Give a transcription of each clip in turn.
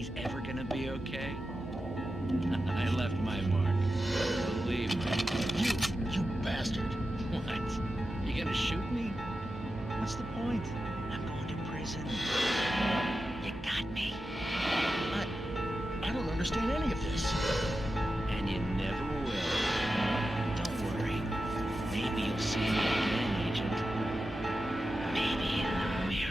he's ever gonna be okay? I left my mark. Believe me. You bastard. What? You gonna shoot me? What's the point? I'm going to prison. You got me. I don't understand any of this. And you never will. Don't worry. Maybe you'll see me again, Agent. Maybe in the mirror.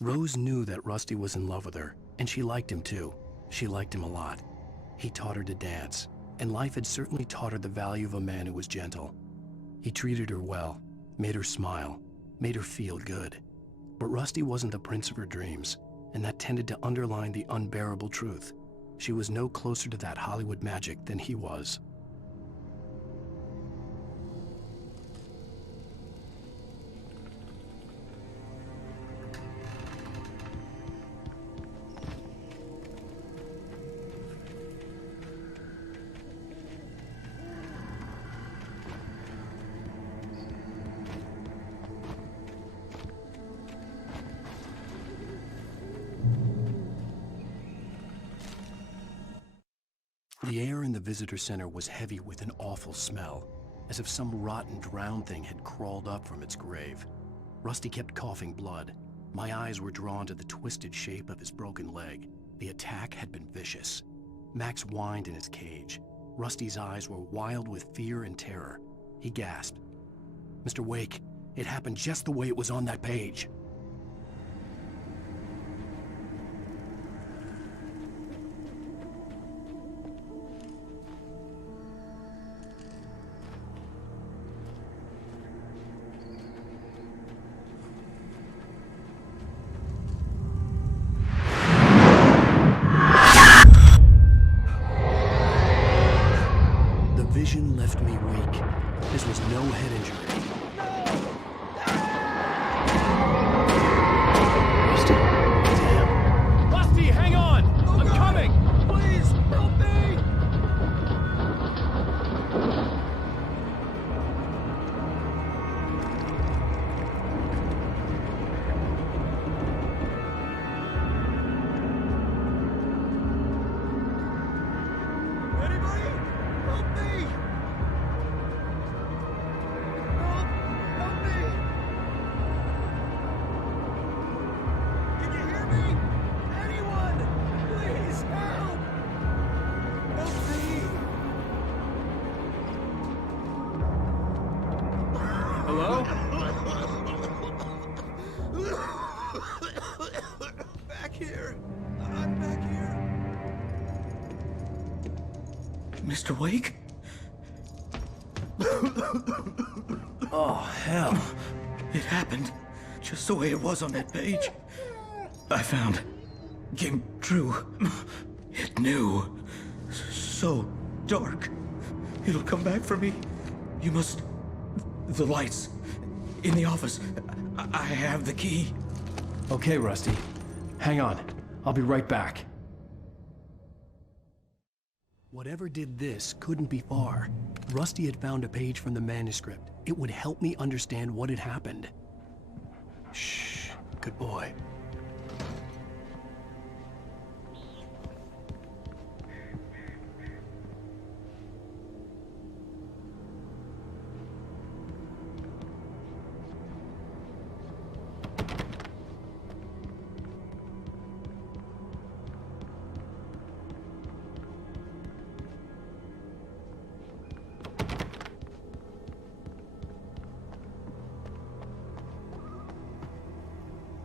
Rose knew that Rusty was in love with her, and she liked him too. She liked him a lot. He taught her to dance, and life had certainly taught her the value of a man who was gentle. He treated her well, made her smile, made her feel good. But Rusty wasn't the prince of her dreams, and that tended to underline the unbearable truth. She was no closer to that Hollywood magic than he was. The air in the visitor center was heavy with an awful smell, as if some rotten drowned thing had crawled up from its grave. Rusty kept coughing blood. My eyes were drawn to the twisted shape of his broken leg. The attack had been vicious. Max whined in his cage. Rusty's eyes were wild with fear and terror. He gasped, "Mr. Wake, it happened just the way it was on that page." Vision left me weak. This was no head injury. Rusty, damn. Rusty, hang on! I'm coming! Please, help me! Anybody? Help me! Help me! Can you hear me? Anyone? Please help! Help me! Hello? Back here. I'm back here. Mr. Wake? Oh, hell. It happened just the way it was on that page. I found. Came true. It knew. So dark. It'll come back for me. You must... The lights. In the office. I have the key. Okay, Rusty. Hang on. I'll be right back. Whatever did this couldn't be far. Rusty had found a page from the manuscript. It would help me understand what had happened. Shh. Good boy.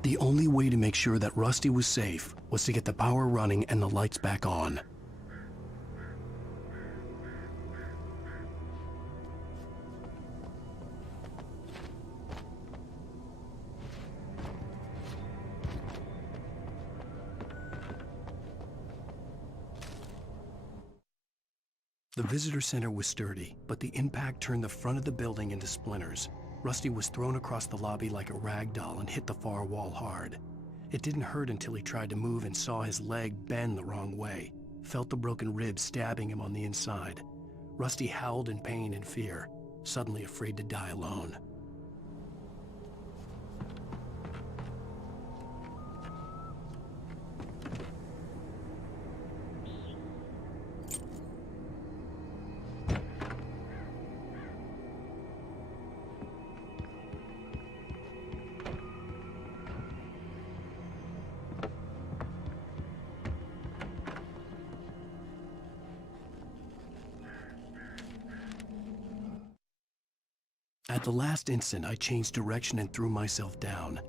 The only way to make sure that Rusty was safe was to get the power running and the lights back on. The visitor center was sturdy, but the impact turned the front of the building into splinters. Rusty was thrown across the lobby like a rag doll and hit the far wall hard. It didn't hurt until he tried to move and saw his leg bend the wrong way, felt the broken ribs stabbing him on the inside. Rusty howled in pain and fear, suddenly afraid to die alone. At the last instant, I changed direction and threw myself down.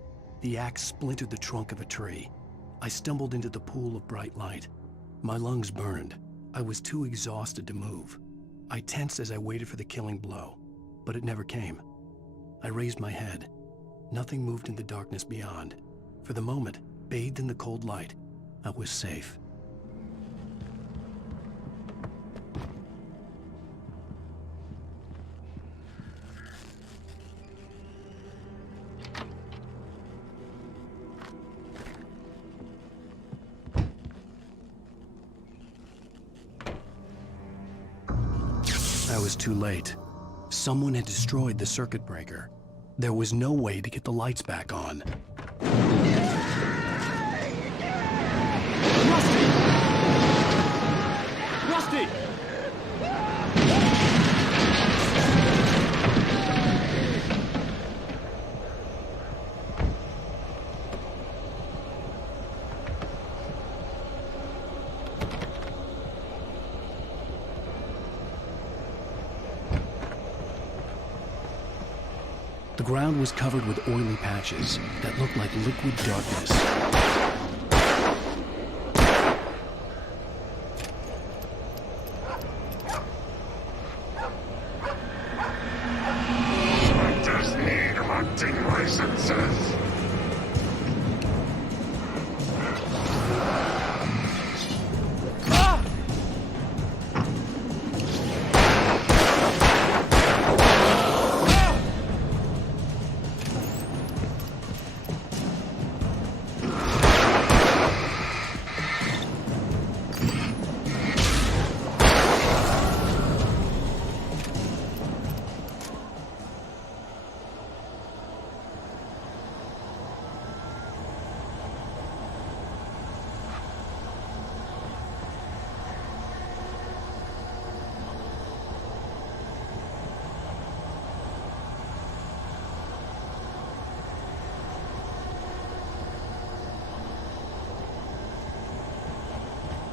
The axe splintered the trunk of a tree. I stumbled into the pool of bright light. My lungs burned. I was too exhausted to move. I tensed as I waited for the killing blow, but it never came. I raised my head. Nothing moved in the darkness beyond. For the moment, bathed in the cold light, I was safe. I was too late. Someone had destroyed the circuit breaker. There was no way to get the lights back on. Rusty! The ground was covered with oily patches that looked like liquid darkness. Just need hunting licenses.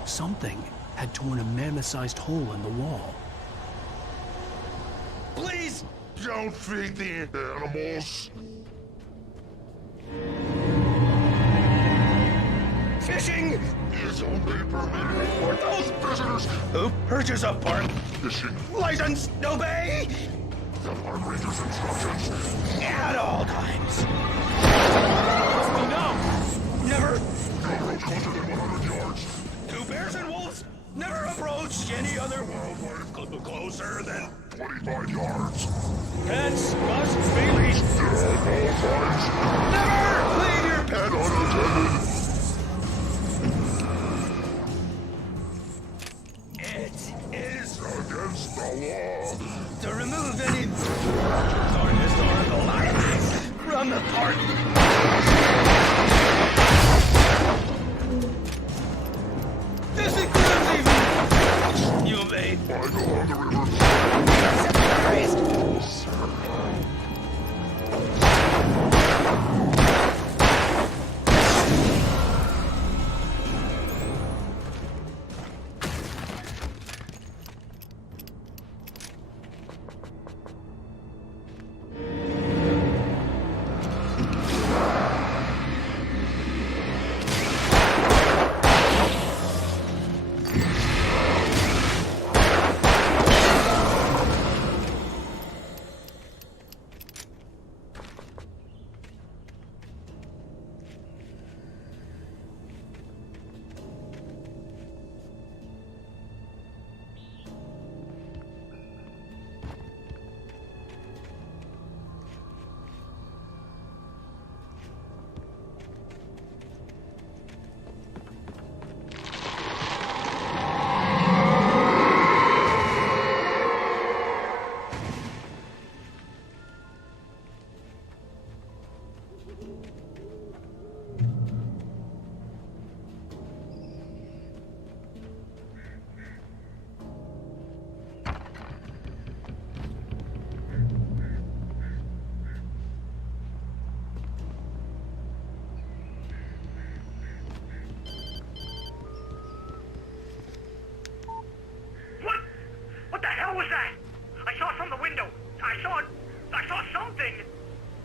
Something had torn a mammoth-sized hole in the wall. Please don't feed the animals. Fishing Is only permitted for those visitors who purchase a park fishing. license obey The park ranger's instructions. at all times. Rusty, no! Never. No approach closer than 100 yards. Do bears and wolves never approach any other wildlife closer than 25 yards. pets must be leashed. At all times. Never leave your pet At falling apart. You may. I go on the river.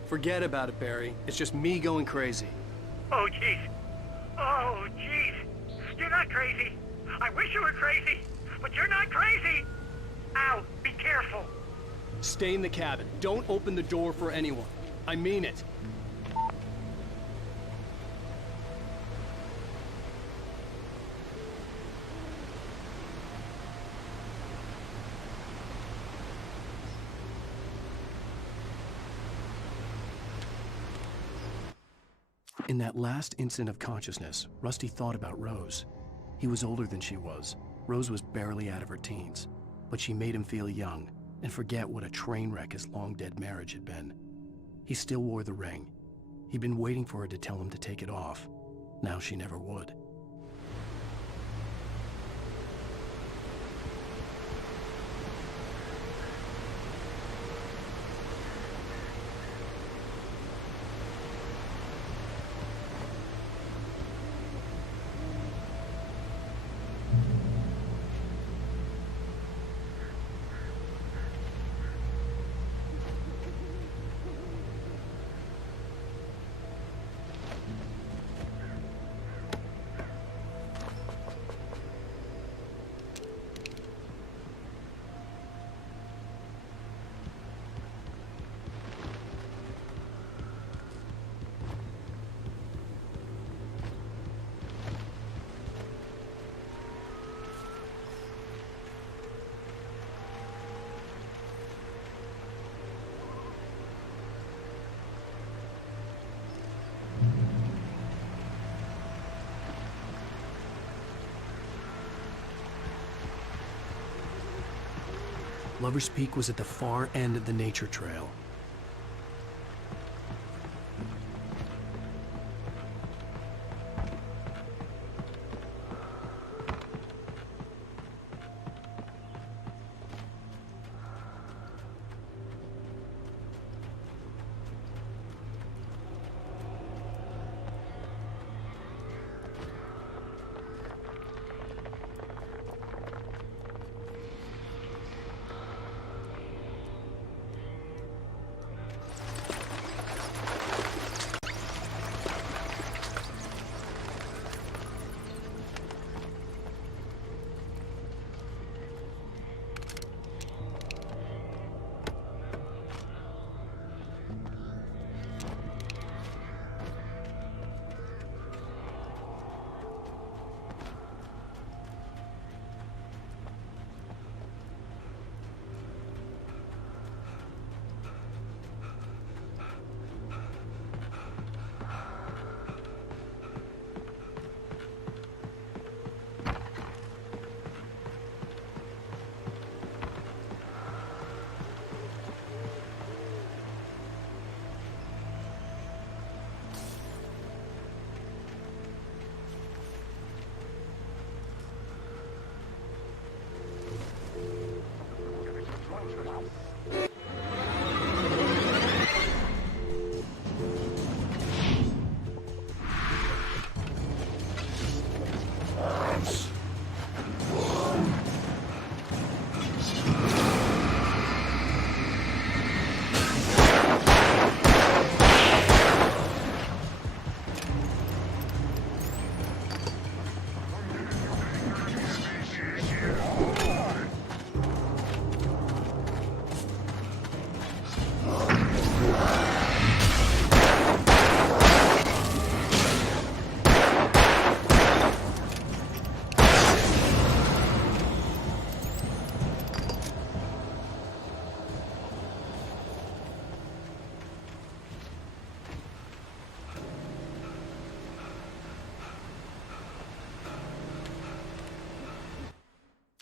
Forget about it, Barry. It's just me going crazy. Oh, jeez. Oh, jeez. You're not crazy. I wish you were crazy, but you're not crazy. Ow, be careful. Stay in the cabin. Don't open the door for anyone. I mean it. In that last instant of consciousness, Rusty thought about Rose. He was older than she was. Rose was barely out of her teens, but she made him feel young and forget what a train wreck his long-dead marriage had been. He still wore the ring. He'd been waiting for her to tell him to take it off. Now she never would. Lover's Peak was at the far end of the nature trail.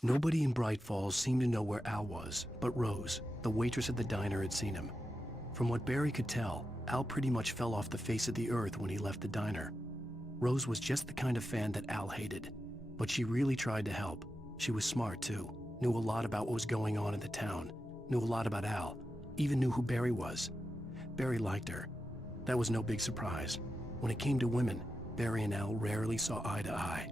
Nobody in Bright Falls seemed to know where Al was, but Rose, the waitress at the diner, had seen him. From what Barry could tell, Al pretty much fell off the face of the earth when he left the diner. Rose was just the kind of fan that Al hated, but she really tried to help. She was smart too, knew a lot about what was going on in the town, knew a lot about Al, even knew who Barry was. Barry liked her. That was no big surprise. When it came to women, Barry and Al rarely saw eye to eye.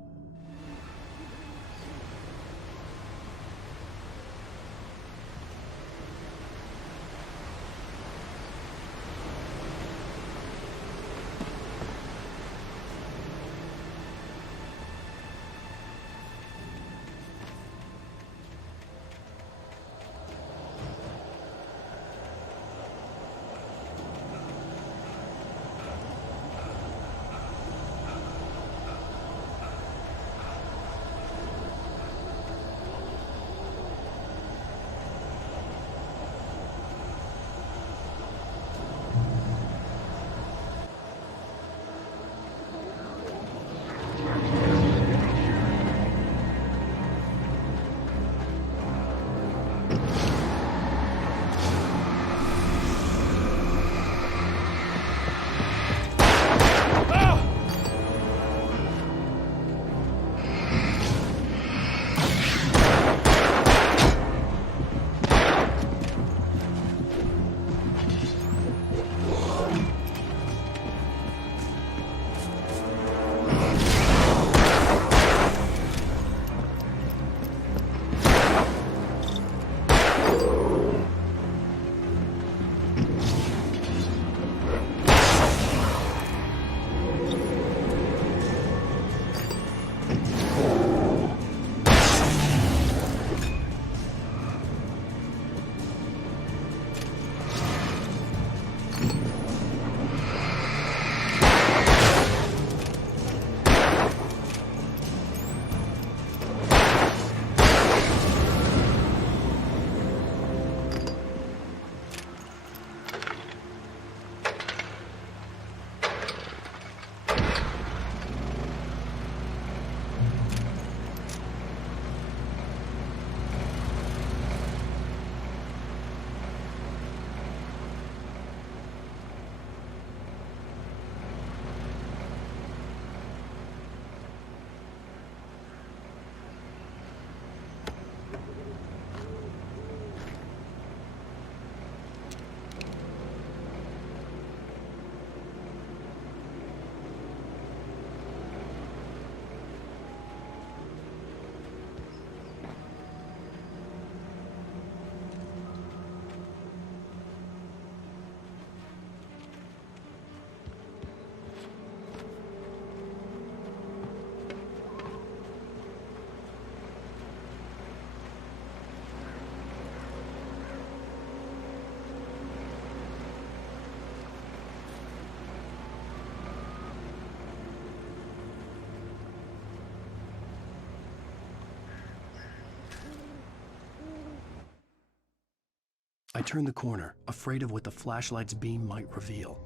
I turned the corner, afraid of what the flashlight's beam might reveal.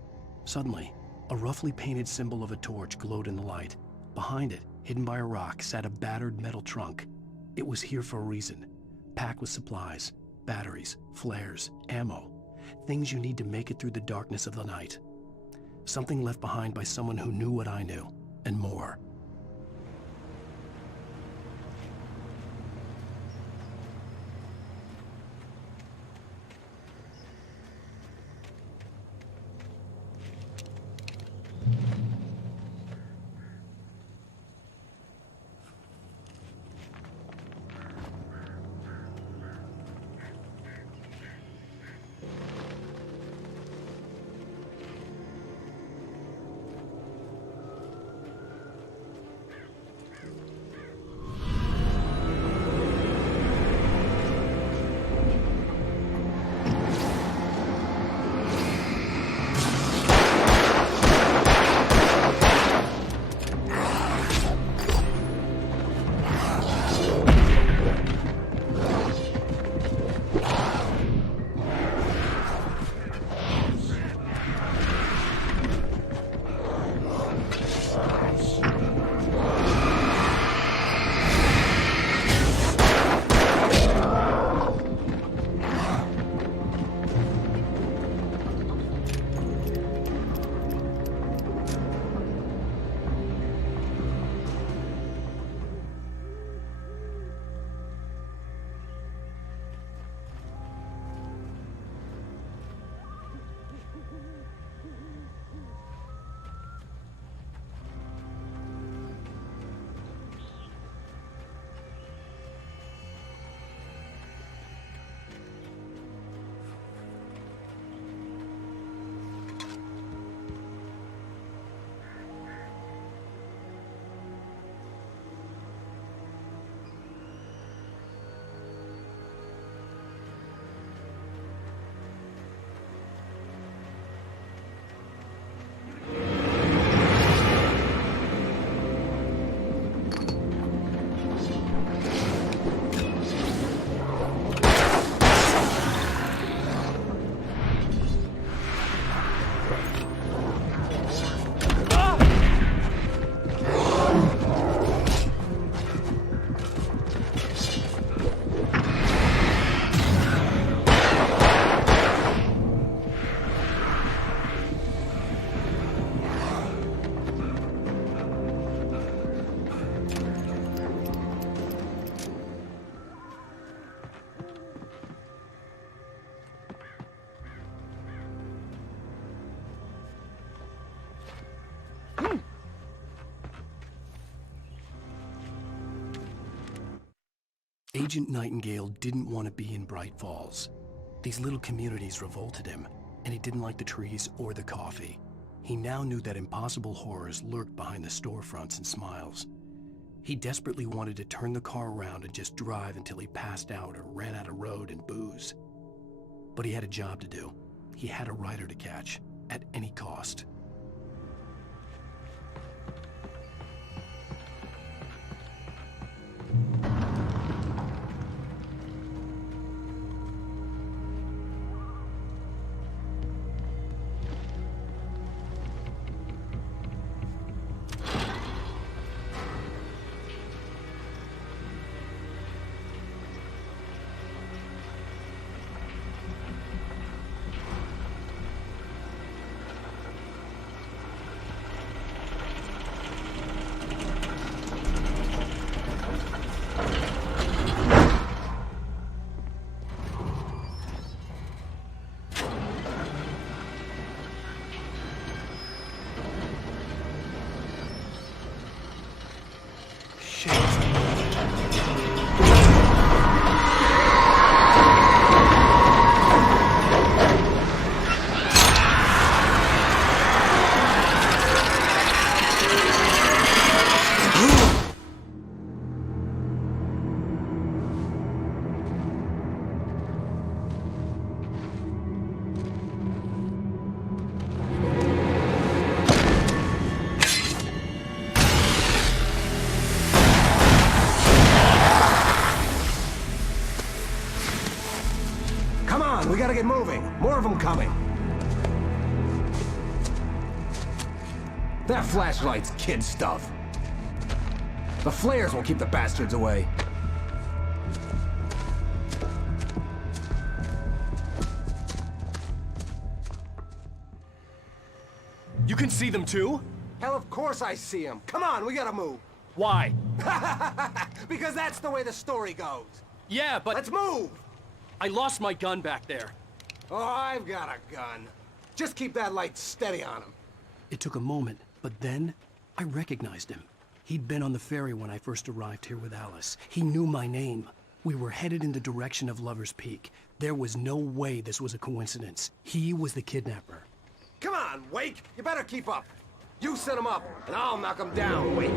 Suddenly, a roughly painted symbol of a torch glowed in the light. Behind it, hidden by a rock, sat a battered metal trunk. It was here for a reason, packed with supplies, batteries, flares, ammo, things you need to make it through the darkness of the night. Something left behind by someone who knew what I knew, and more. Agent Nightingale didn't want to be in Bright Falls. These little communities revolted him, and he didn't like the trees or the coffee. He now knew that impossible horrors lurked behind the storefronts and smiles. He desperately wanted to turn the car around and just drive until he passed out or ran out of road and booze. But he had a job to do. He had a rider to catch, at any cost. We gotta get moving. More of them coming. That flashlight's kid stuff. The flares will keep the bastards away. You can see them too? Hell, of course I see them. Come on, we gotta move. Why? Because that's the way the story goes. Yeah, but... Let's move! I lost my gun back there. Oh, I've got a gun. Just keep that light steady on him. It took a moment, but then I recognized him. He'd been on the ferry when I first arrived here with Alice. He knew my name. We were headed in the direction of Lover's Peak. There was no way this was a coincidence. He was the kidnapper. Come on, Wake! You better keep up. You set him up, and I'll knock him down, Wake.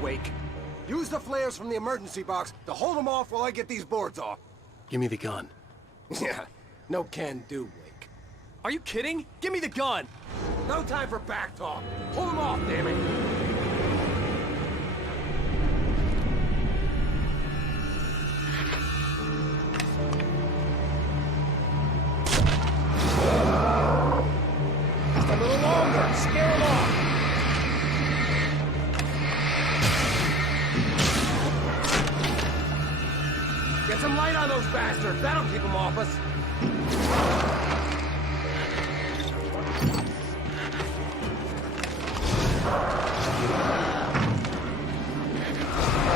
Wake. Use the flares from the emergency box to hold them off while I get these boards off. Give me the gun. Yeah, no can do, Wake. Are you kidding? Give me the gun! No time for back talk. Pull them off, damn it! Just a little longer. Scare them off. Get some light on those bastards. That'll keep them off us.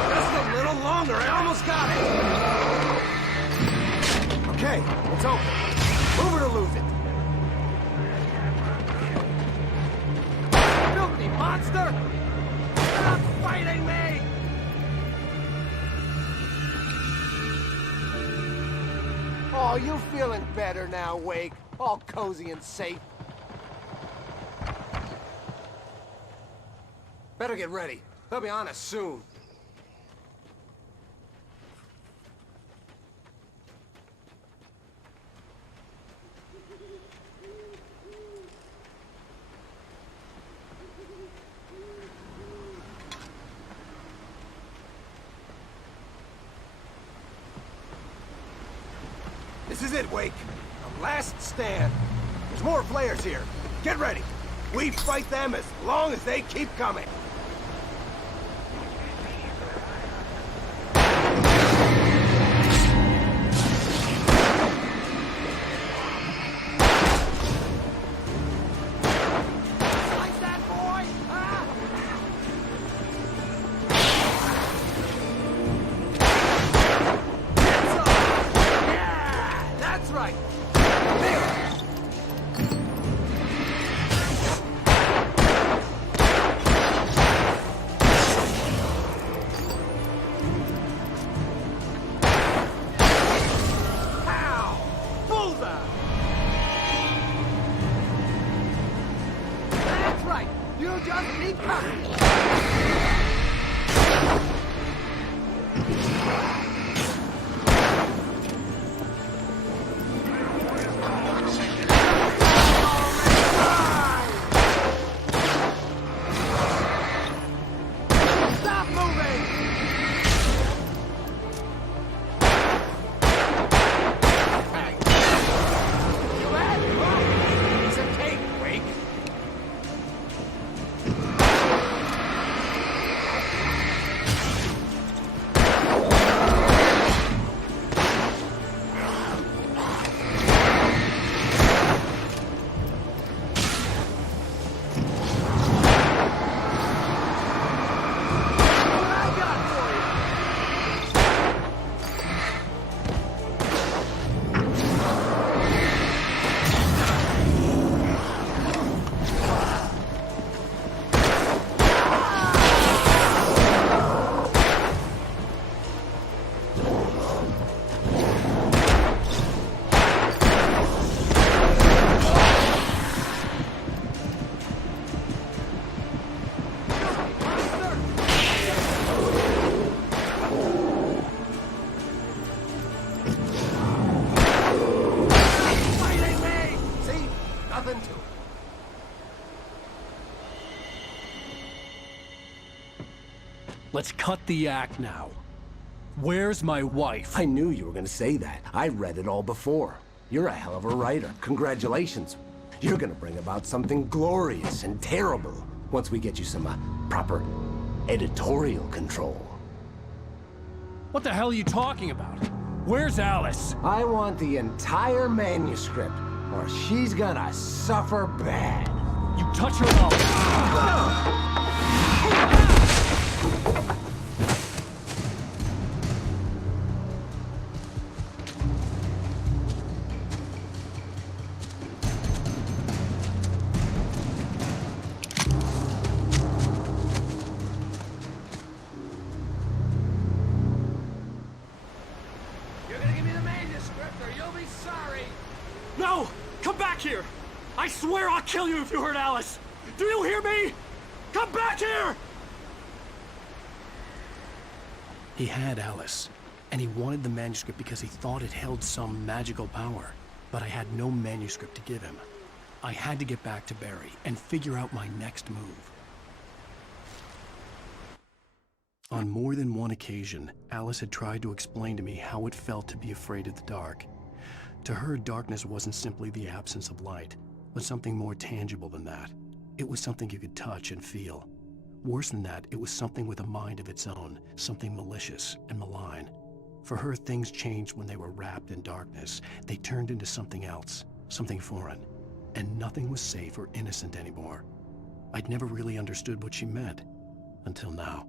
Just a little longer. I almost got it. Okay, it's open. Move it or lose it. Monster! Stop fighting me! Oh, you feeling better now, Wake? All cozy and safe. Better get ready. They'll be on us soon. This is it, Wake. The last stand. There's more flares here. Get ready. We fight them as long as they keep coming. Like that, boy? Ah! That's all. Yeah, that's right. There. Pow! Bullseye! That's right. You just keep coming. Stop moving! Hey. You had it. Oh, it's a cake, Wake. What I got for you? Fighting me! See? Nothing to it. Let's cut the act now. Where's my wife? I knew you were gonna say that. I read it all before. You're a hell of a writer. Congratulations. You're gonna bring about something glorious and terrible once we get you some proper editorial control. What the hell are you talking about? Where's Alice? I want the entire manuscript, or she's gonna suffer bad. You touch her and I'll... You're gonna give me the manuscript or you'll be sorry. No! Come back here! I swear I'll kill you if you hurt Alice! Do you hear me? Come back here! He had Alice, and he wanted the manuscript because he thought it held some magical power. But I had no manuscript to give him. I had to get back to Barry and figure out my next move. On more than one occasion, Alice had tried to explain to me how it felt to be afraid of the dark. To her, darkness wasn't simply the absence of light, but something more tangible than that. It was something you could touch and feel. Worse than that, it was something with a mind of its own, something malicious and malign. For her, things changed when they were wrapped in darkness. They turned into something else, something foreign, and nothing was safe or innocent anymore. I'd never really understood what she meant, until now.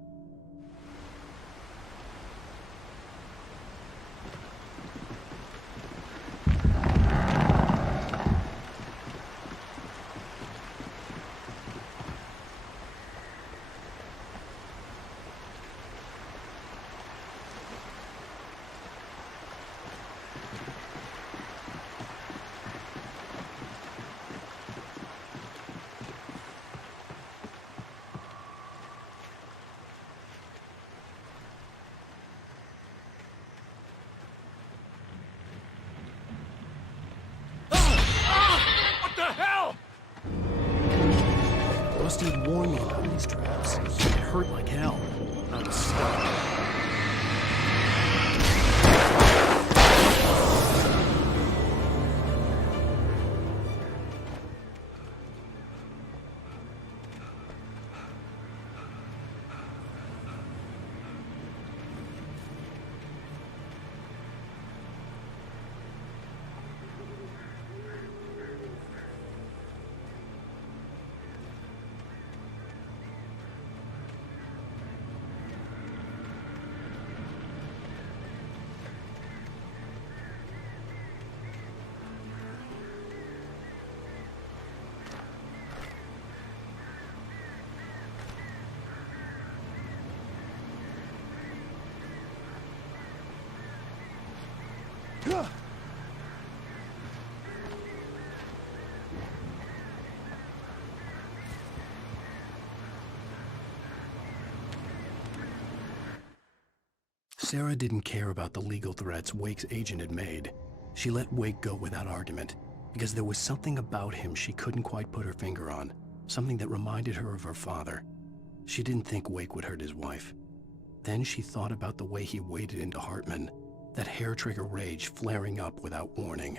Rusty had warned me about these traps. It hurt like hell. I was stuck. Sarah didn't care about the legal threats Wake's agent had made. She let Wake go without argument, because there was something about him she couldn't quite put her finger on, something that reminded her of her father. She didn't think Wake would hurt his wife. Then she thought about the way he waded into Hartman, that hair-trigger rage flaring up without warning.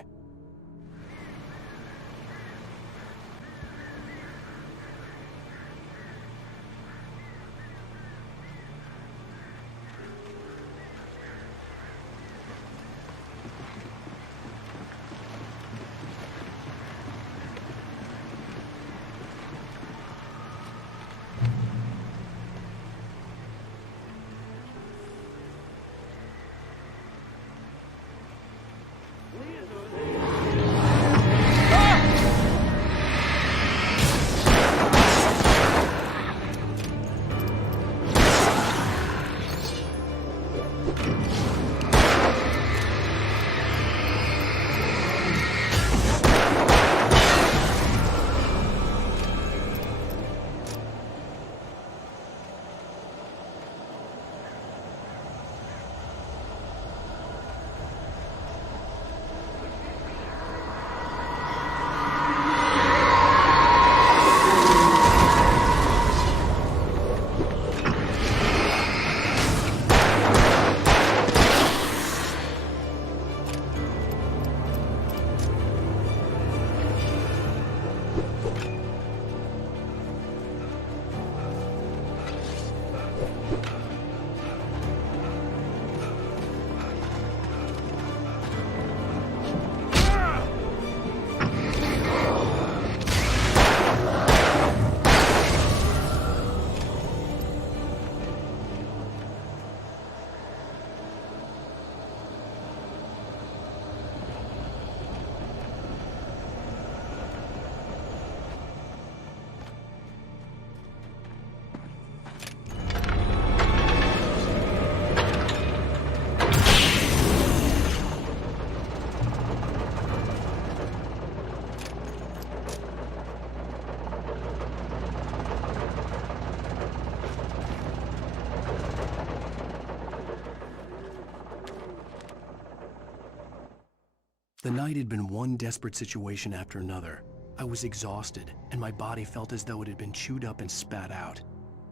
The night had been one desperate situation after another. I was exhausted, and my body felt as though it had been chewed up and spat out.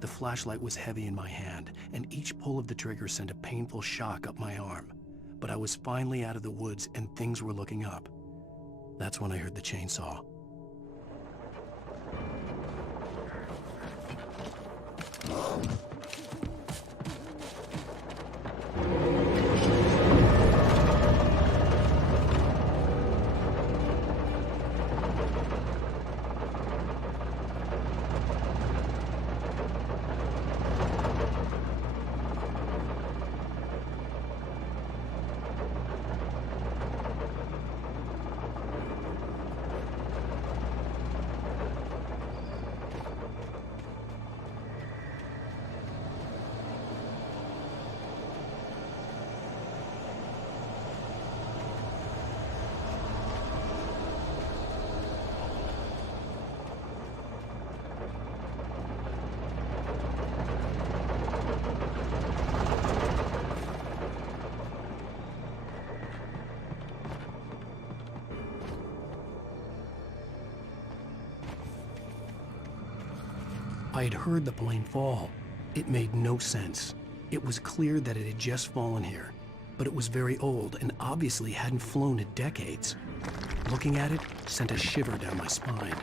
The flashlight was heavy in my hand, and each pull of the trigger sent a painful shock up my arm. But I was finally out of the woods, and things were looking up. That's when I heard the chainsaw. I had heard the plane fall. It made no sense. It was clear that it had just fallen here, but it was very old and obviously hadn't flown in decades. Looking at it sent a shiver down my spine.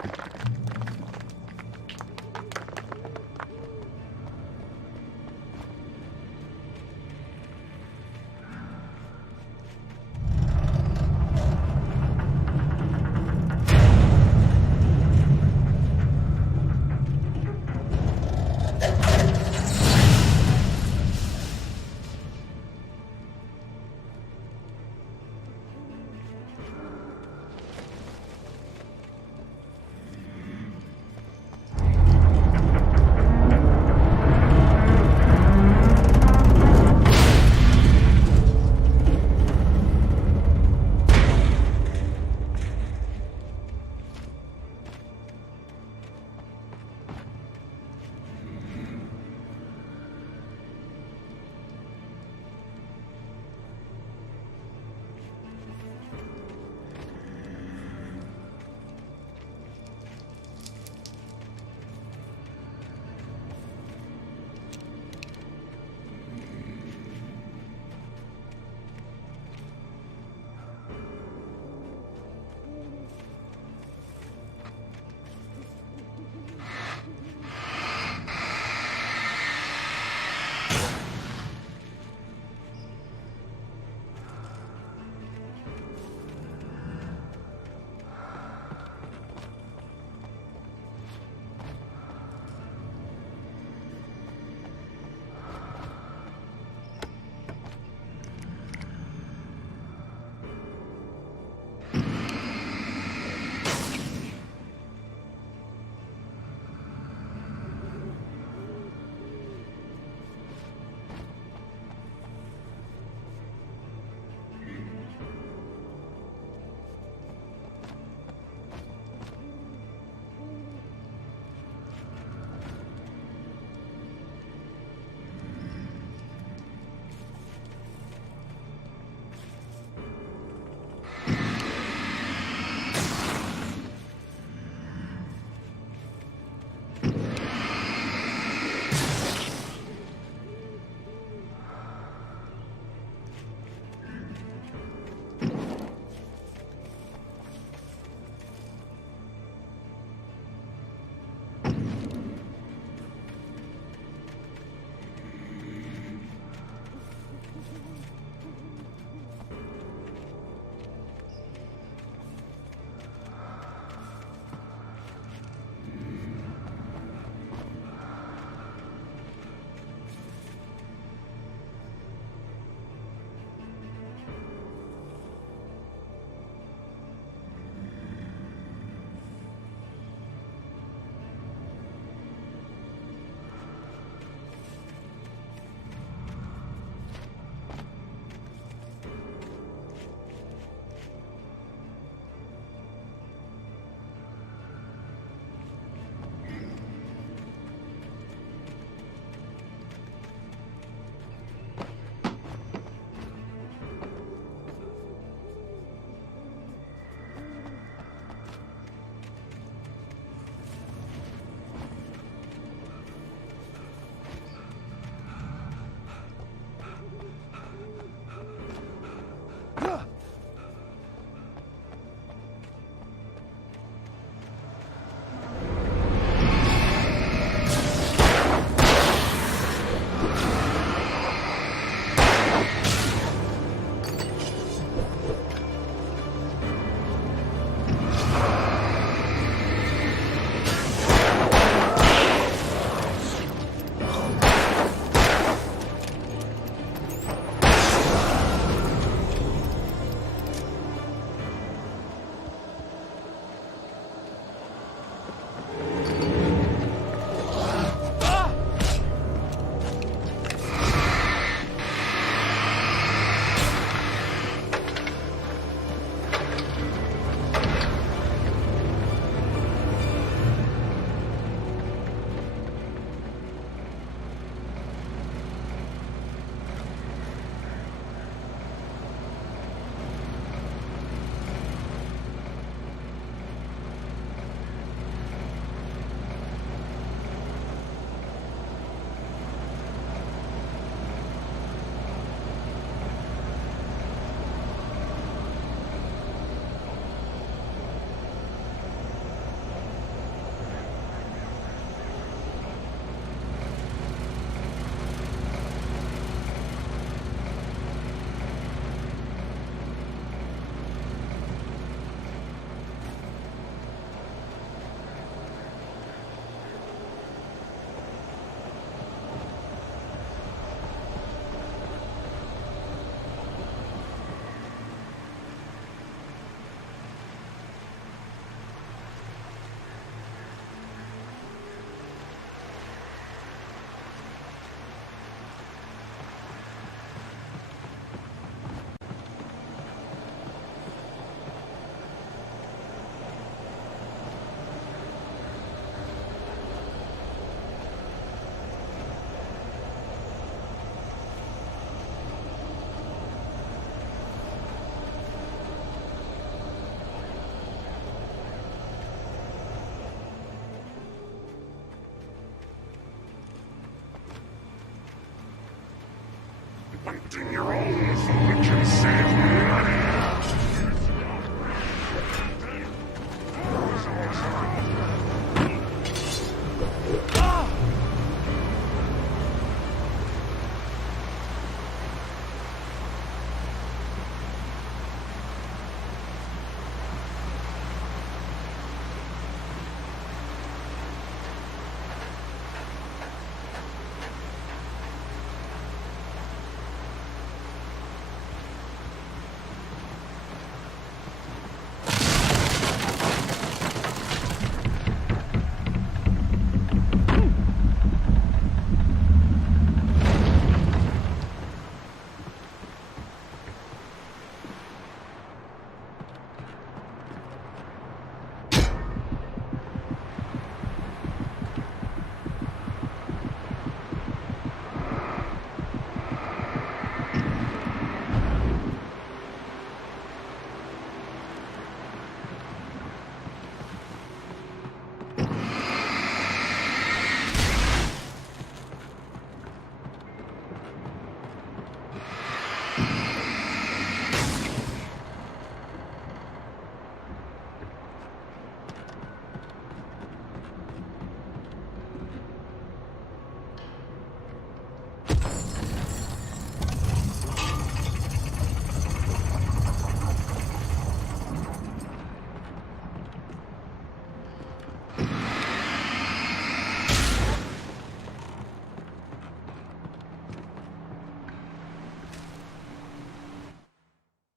Acting your own affliction, Sam.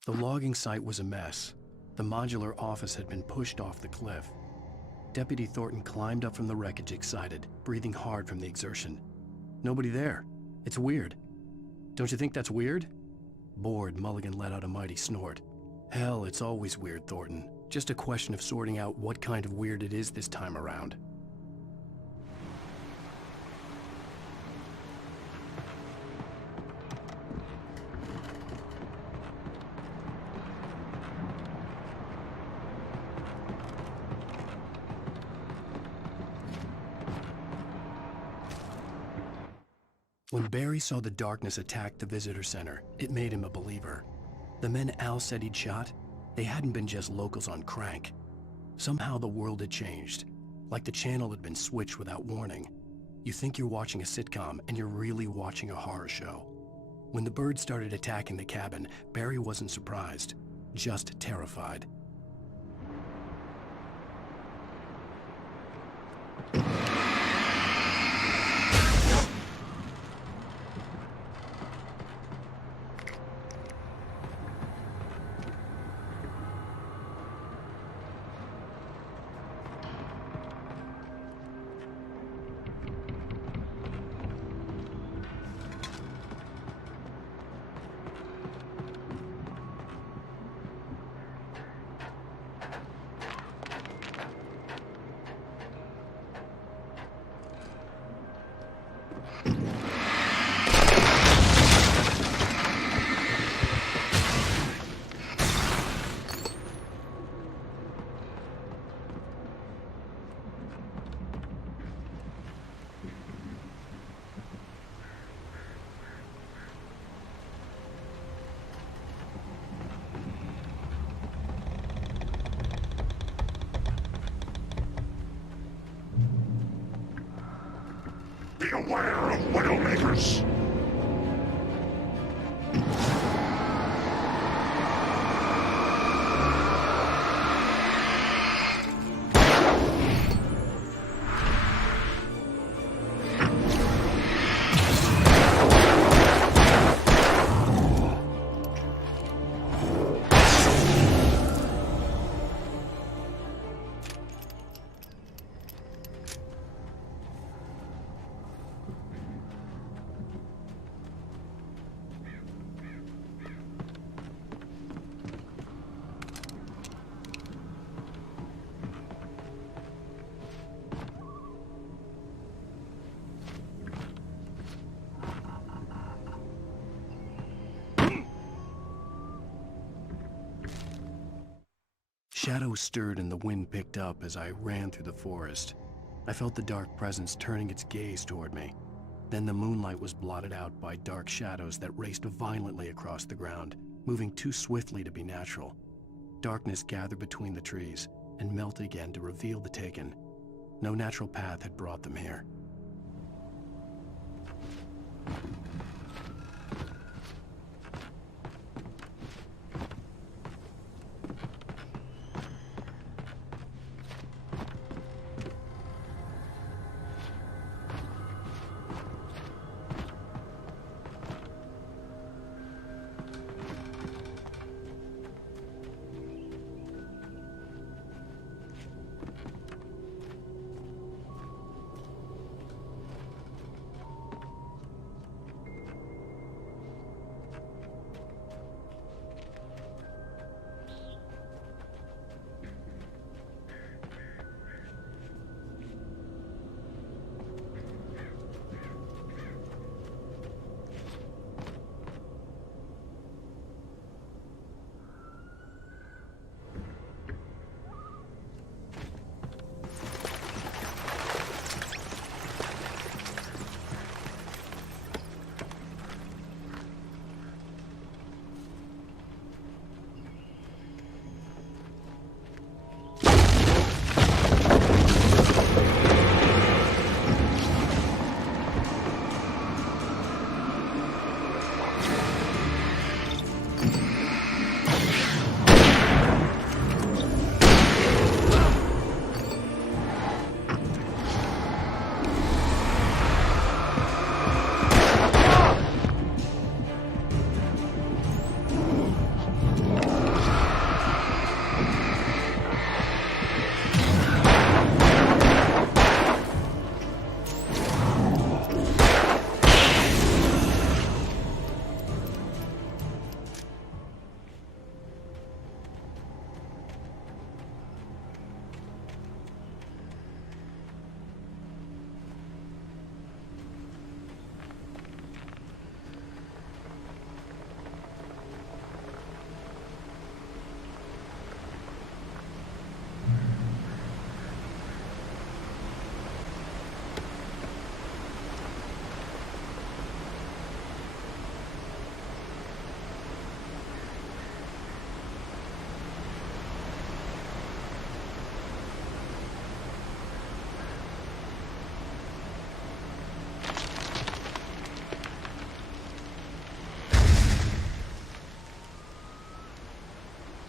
The logging site was a mess. The modular office had been pushed off the cliff. Deputy Thornton climbed up from the wreckage excited, breathing hard from the exertion. Nobody there. It's weird. Don't you think that's weird? Bored, Mulligan let out a mighty snort. Hell, it's always weird, Thornton. Just a question of sorting out what kind of weird it is this time around. When Barry saw the darkness attack the visitor center, it made him a believer. The men Al said he'd shot, they hadn't been just locals on crank. Somehow the world had changed, like the channel had been switched without warning. You think you're watching a sitcom, and you're really watching a horror show. When the birds started attacking the cabin, Barry wasn't surprised, just terrified. Be aware of Widowmakers. Shadows stirred and the wind picked up as I ran through the forest. I felt the dark presence turning its gaze toward me. Then the moonlight was blotted out by dark shadows that raced violently across the ground, moving too swiftly to be natural. Darkness gathered between the trees and melted again to reveal the Taken. No natural path had brought them here.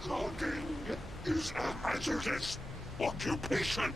Logging is a hazardous occupation.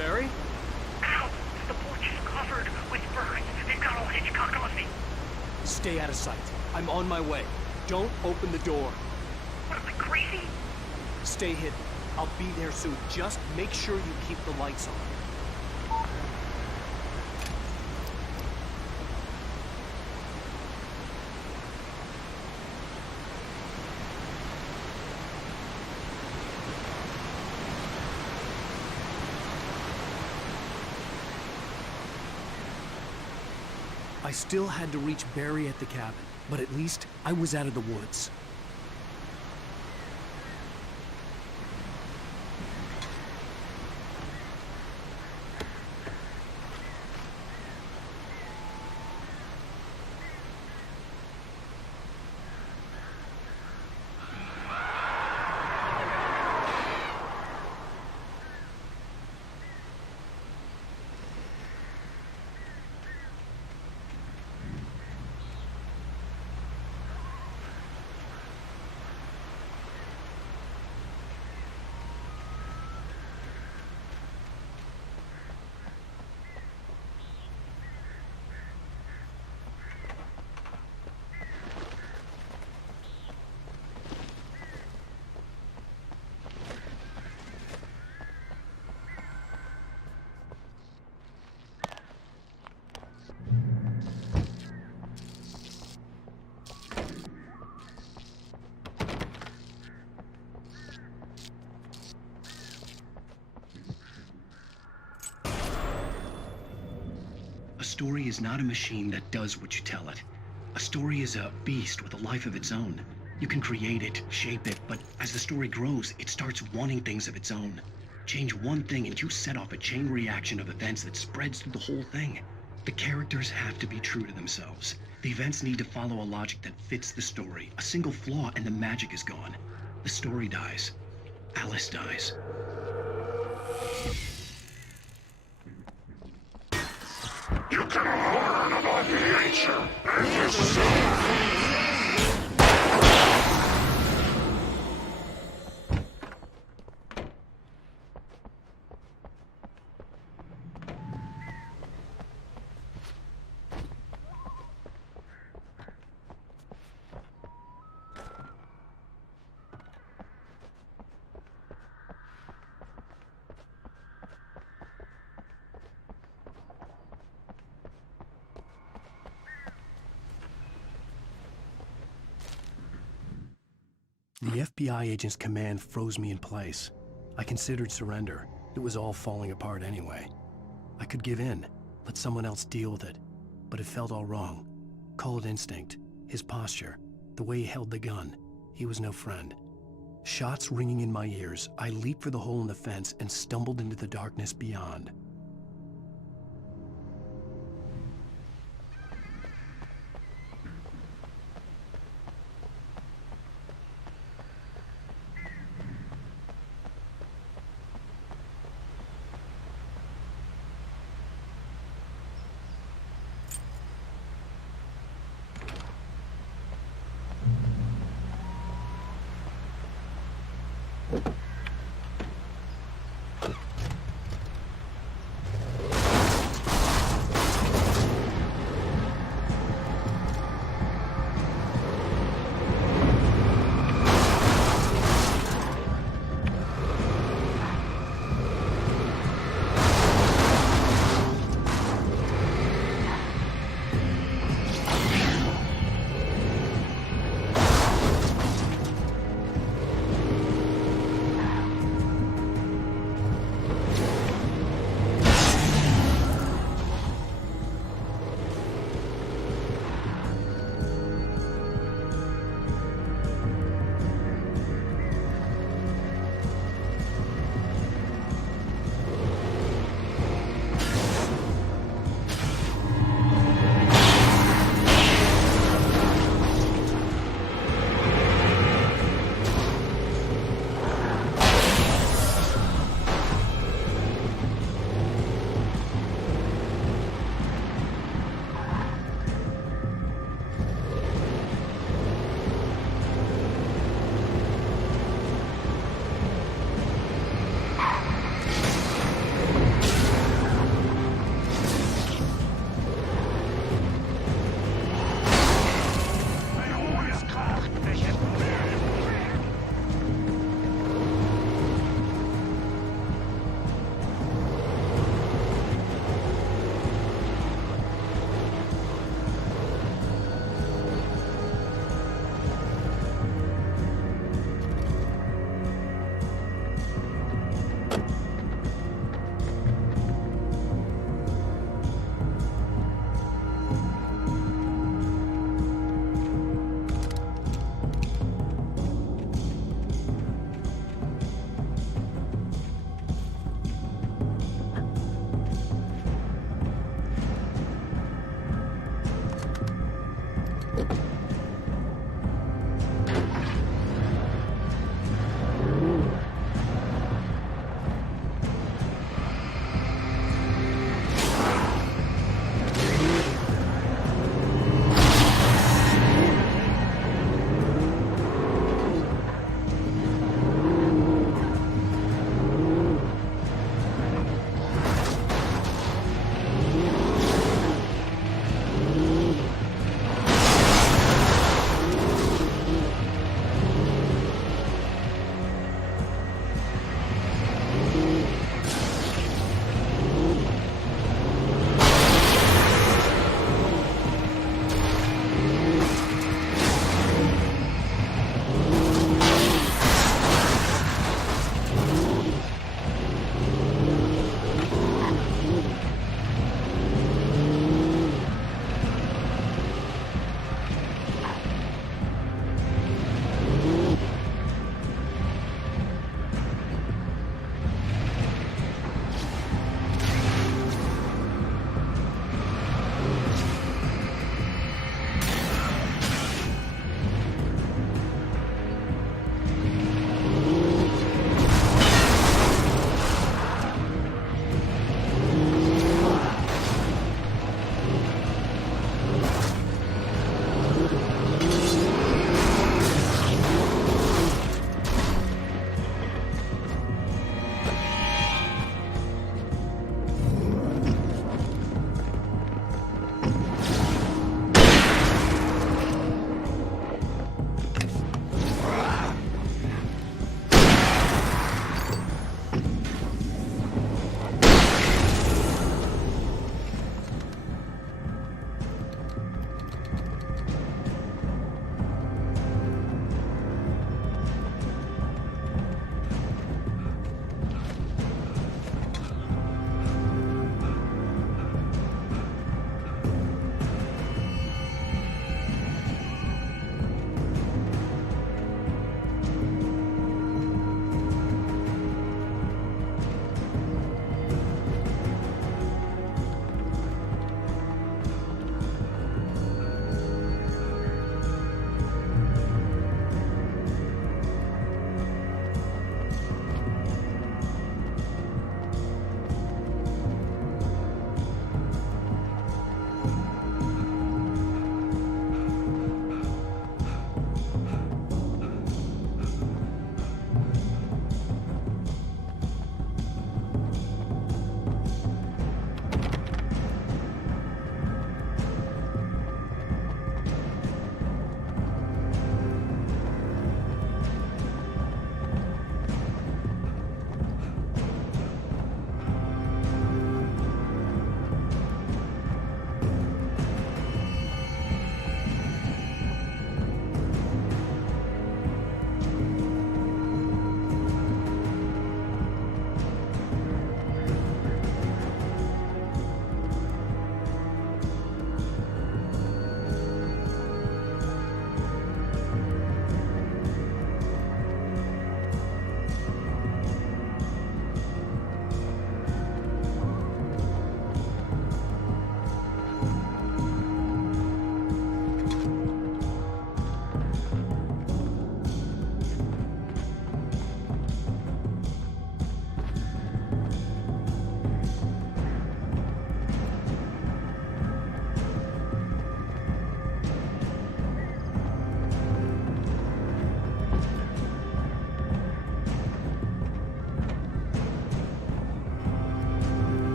Barry? Ow! The porch is covered with birds. They've got all Hitchcock on me. Stay out of sight. I'm on my way. Don't open the door. What am I, crazy? Stay hidden. I'll be there soon. Just make sure you keep the lights on. I still had to reach Barry at the cabin, but at least I was out of the woods. A story is not a machine that does what you tell it. A story is a beast with a life of its own. You can create it, shape it, but as the story grows, it starts wanting things of its own. Change one thing and you set off a chain reaction of events that spreads through the whole thing. The characters have to be true to themselves. The events need to follow a logic that fits the story. A single flaw and the magic is gone. The story dies. Alice dies. You can learn about nature and yourself. The FBI agent's command froze me in place. I considered surrender. It was all falling apart anyway. I could give in, let someone else deal with it, but it felt all wrong. Call it instinct, his posture, the way he held the gun. He was no friend. Shots ringing in my ears, I leaped for the hole in the fence and stumbled into the darkness beyond.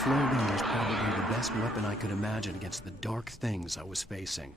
flare gun was probably the best weapon I could imagine against the dark things I was facing.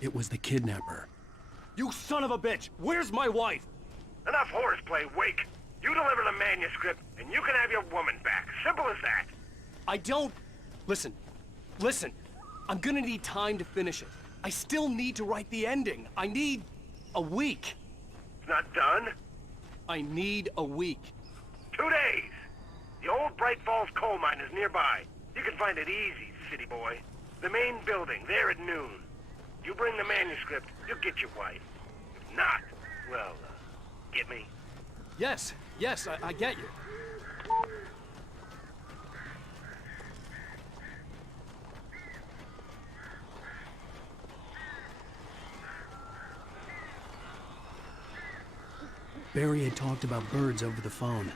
It was the kidnapper. You son of a bitch! Where's my wife? Enough horseplay, Wake. You deliver the manuscript, and you can have your woman back. Simple as that. I don't... Listen. I'm gonna need time to finish it. I still need to write the ending. I need a week. It's not done? I need a week. 2 days. The old Bright Falls coal mine is nearby. You can find it easy, city boy. The main building, there at noon. You bring the manuscript, you'll get your wife. If not, well, get me? Yes, I get you. Barry had talked about birds over the phone.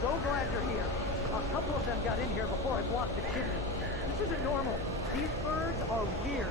So glad you're here. A couple of them got in here before I blocked the kidney. This isn't normal. These birds are weird.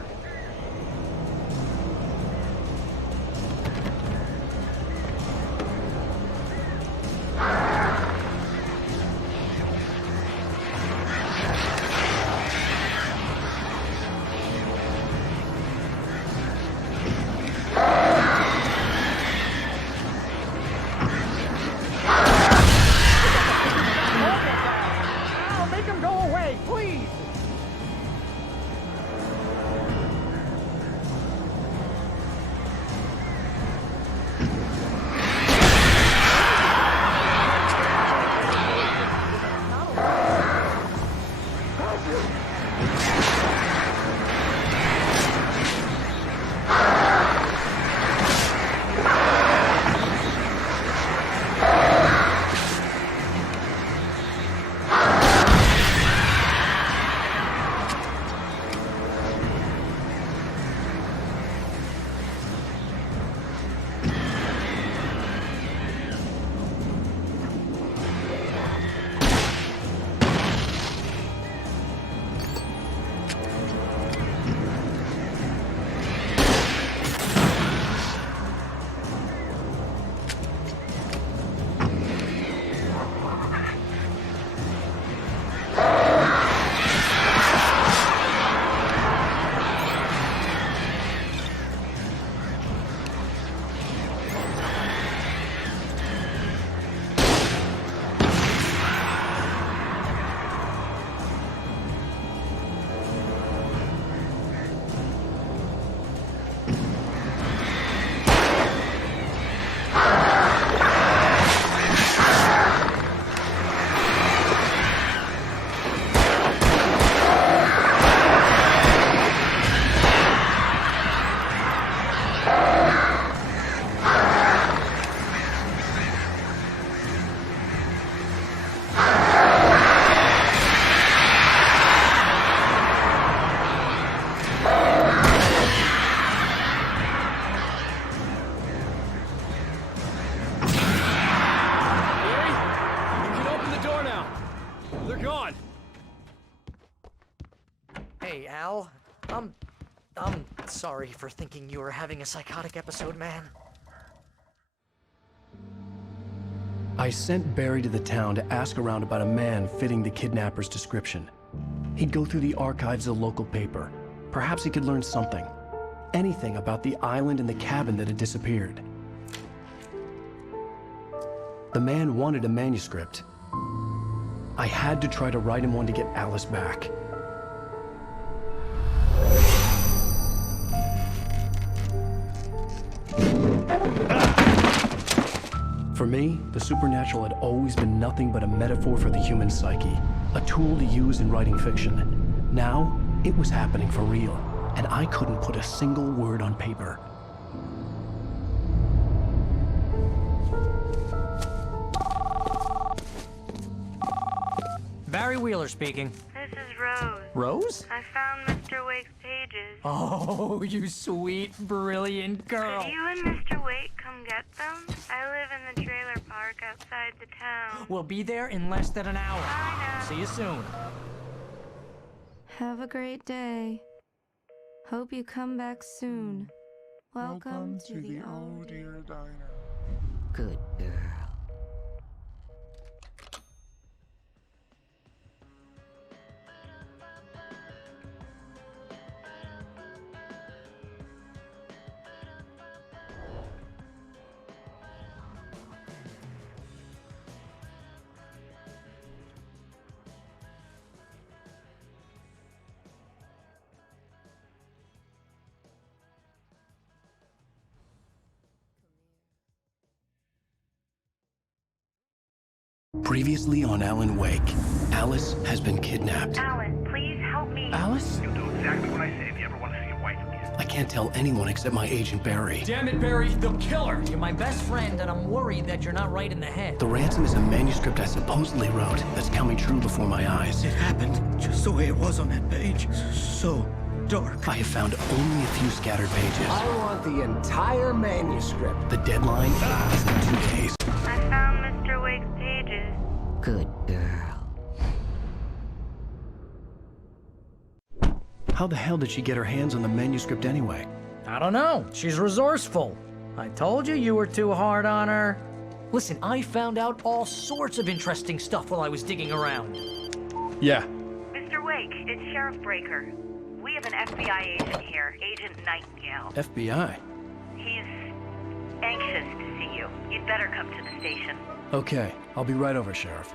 Al. I'm sorry for thinking you were having a psychotic episode, man. I sent Barry to the town to ask around about a man fitting the kidnapper's description. He'd go through the archives of the local paper. Perhaps he could learn something. Anything about the island and the cabin that had disappeared. The man wanted a manuscript. I had to try to write him one to get Alice back. For me, the supernatural had always been nothing but a metaphor for the human psyche, a tool to use in writing fiction. Now, it was happening for real, and I couldn't put a single word on paper. Barry Wheeler speaking. This is Rose. Rose? I found Mr. Wake's pages. Oh, you sweet, brilliant girl. Could you and Mr. Wake come get them? I live in the trailer park outside the town. We'll be there in less than an hour. I know. See you soon. Have a great day. Hope you come back soon. Welcome to the 𝙂𝙧𝙢 diner. Good girl. Previously on Alan Wake, Alice has been kidnapped. Alan, please help me. Alice? You'll do exactly what I say if you ever want to see your wife again. I can't tell anyone except my agent Barry. Damn it, Barry, they'll kill her. You're my best friend, and I'm worried that you're not right in the head. The ransom is a manuscript I supposedly wrote that's coming true before my eyes. It happened just the way it was on that page. So dark. I have found only a few scattered pages. I want the entire manuscript. The deadline is in 2 days. I found Mr. Wake's pages. Good girl. How the hell did she get her hands on the manuscript anyway? I don't know. She's resourceful. I told you were too hard on her. Listen, I found out all sorts of interesting stuff while I was digging around. Yeah. Mr. Wake, it's Sheriff Breaker. We have an FBI agent here, Agent Nightingale. FBI? He's anxious to see you. You'd better come to the station. Okay, I'll be right over, Sheriff.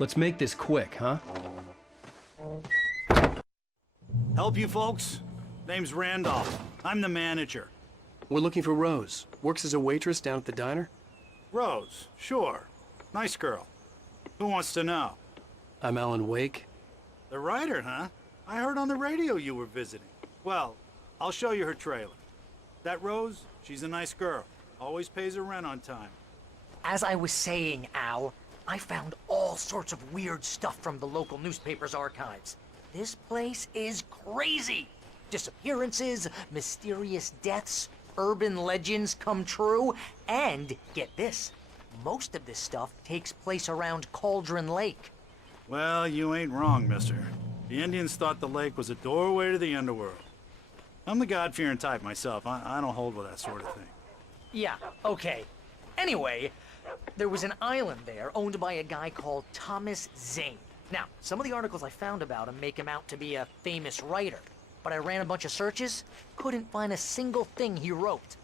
Let's make this quick, huh? Help you folks? Name's Randolph. I'm the manager. We're looking for Rose. Works as a waitress down at the diner. Rose, sure. Nice girl. Who wants to know? I'm Alan Wake. The writer, huh? I heard on the radio you were visiting. Well, I'll show you her trailer. That Rose, she's a nice girl. Always pays her rent on time. As I was saying, Al, I found all sorts of weird stuff from the local newspaper's archives. This place is crazy. Disappearances, mysterious deaths, urban legends come true, and get this, most of this stuff takes place around Cauldron Lake. Well, you ain't wrong, mister. The Indians thought the lake was a doorway to the underworld. I'm the God-fearing type myself. I don't hold with that sort of thing. Yeah, okay. Anyway, there was an island there owned by a guy called Thomas Zane. Now, some of the articles I found about him make him out to be a famous writer, but I ran a bunch of searches, couldn't find a single thing he wrote.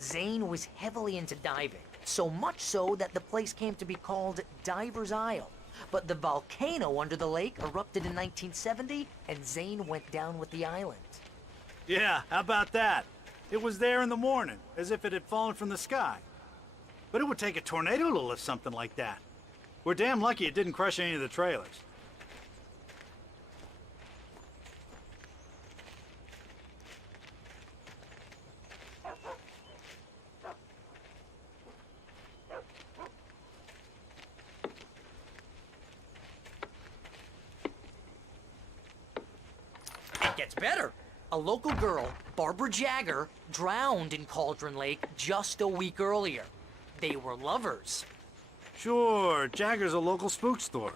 Zane was heavily into diving, so much so that the place came to be called Diver's Isle. But the volcano under the lake erupted in 1970, and Zane went down with the island. Yeah, how about that? It was there in the morning, as if it had fallen from the sky. But it would take a tornado to lift something like that. We're damn lucky it didn't crush any of the trailers. It gets better. A local girl, Barbara Jagger, drowned in Cauldron Lake just a week earlier. They were lovers. Sure, Jagger's a local spook story.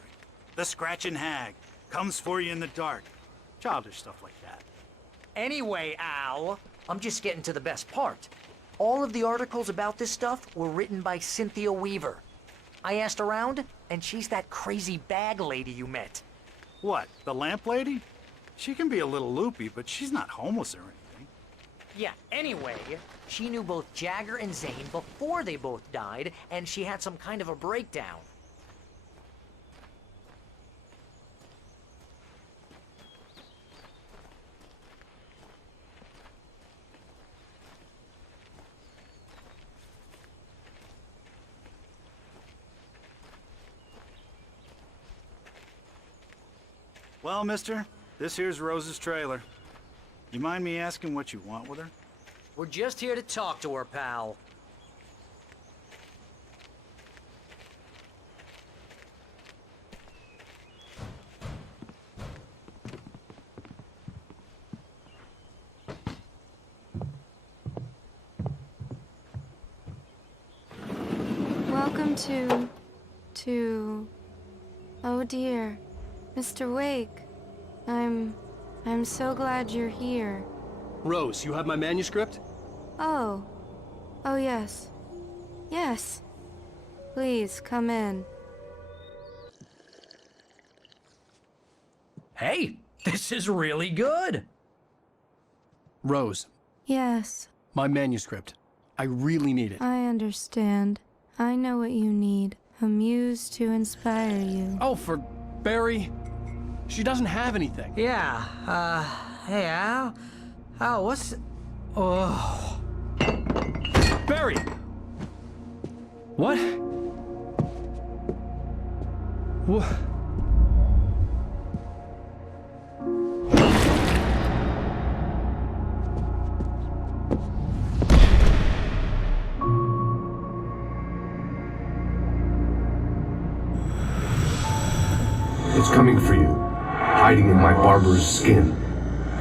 The Scratching Hag comes for you in the dark. Childish stuff like that. Anyway, Al, I'm just getting to the best part. All of the articles about this stuff were written by Cynthia Weaver. I asked around, and she's that crazy bag lady you met. What, the lamp lady? She can be a little loopy, but she's not homeless or anything. Yeah, anyway, she knew both Jagger and Zane before they both died, and she had some kind of a breakdown. Well, mister, this here's Rose's trailer. You mind me asking what you want with her? We're just here to talk to her, pal. Welcome to... Oh dear. Mr. Wake. I'm so glad you're here. Rose, you have my manuscript? Oh. Oh, yes. Yes. Please, come in. Hey, this is really good. Rose, Yes, my manuscript. I really need it. I understand. I know what you need. A muse to inspire you. Oh, for Barry. She doesn't have anything. Yeah, hey, Al? Al, what's... Oh... Barry! What? What? It's coming for you, hiding in my barber's skin.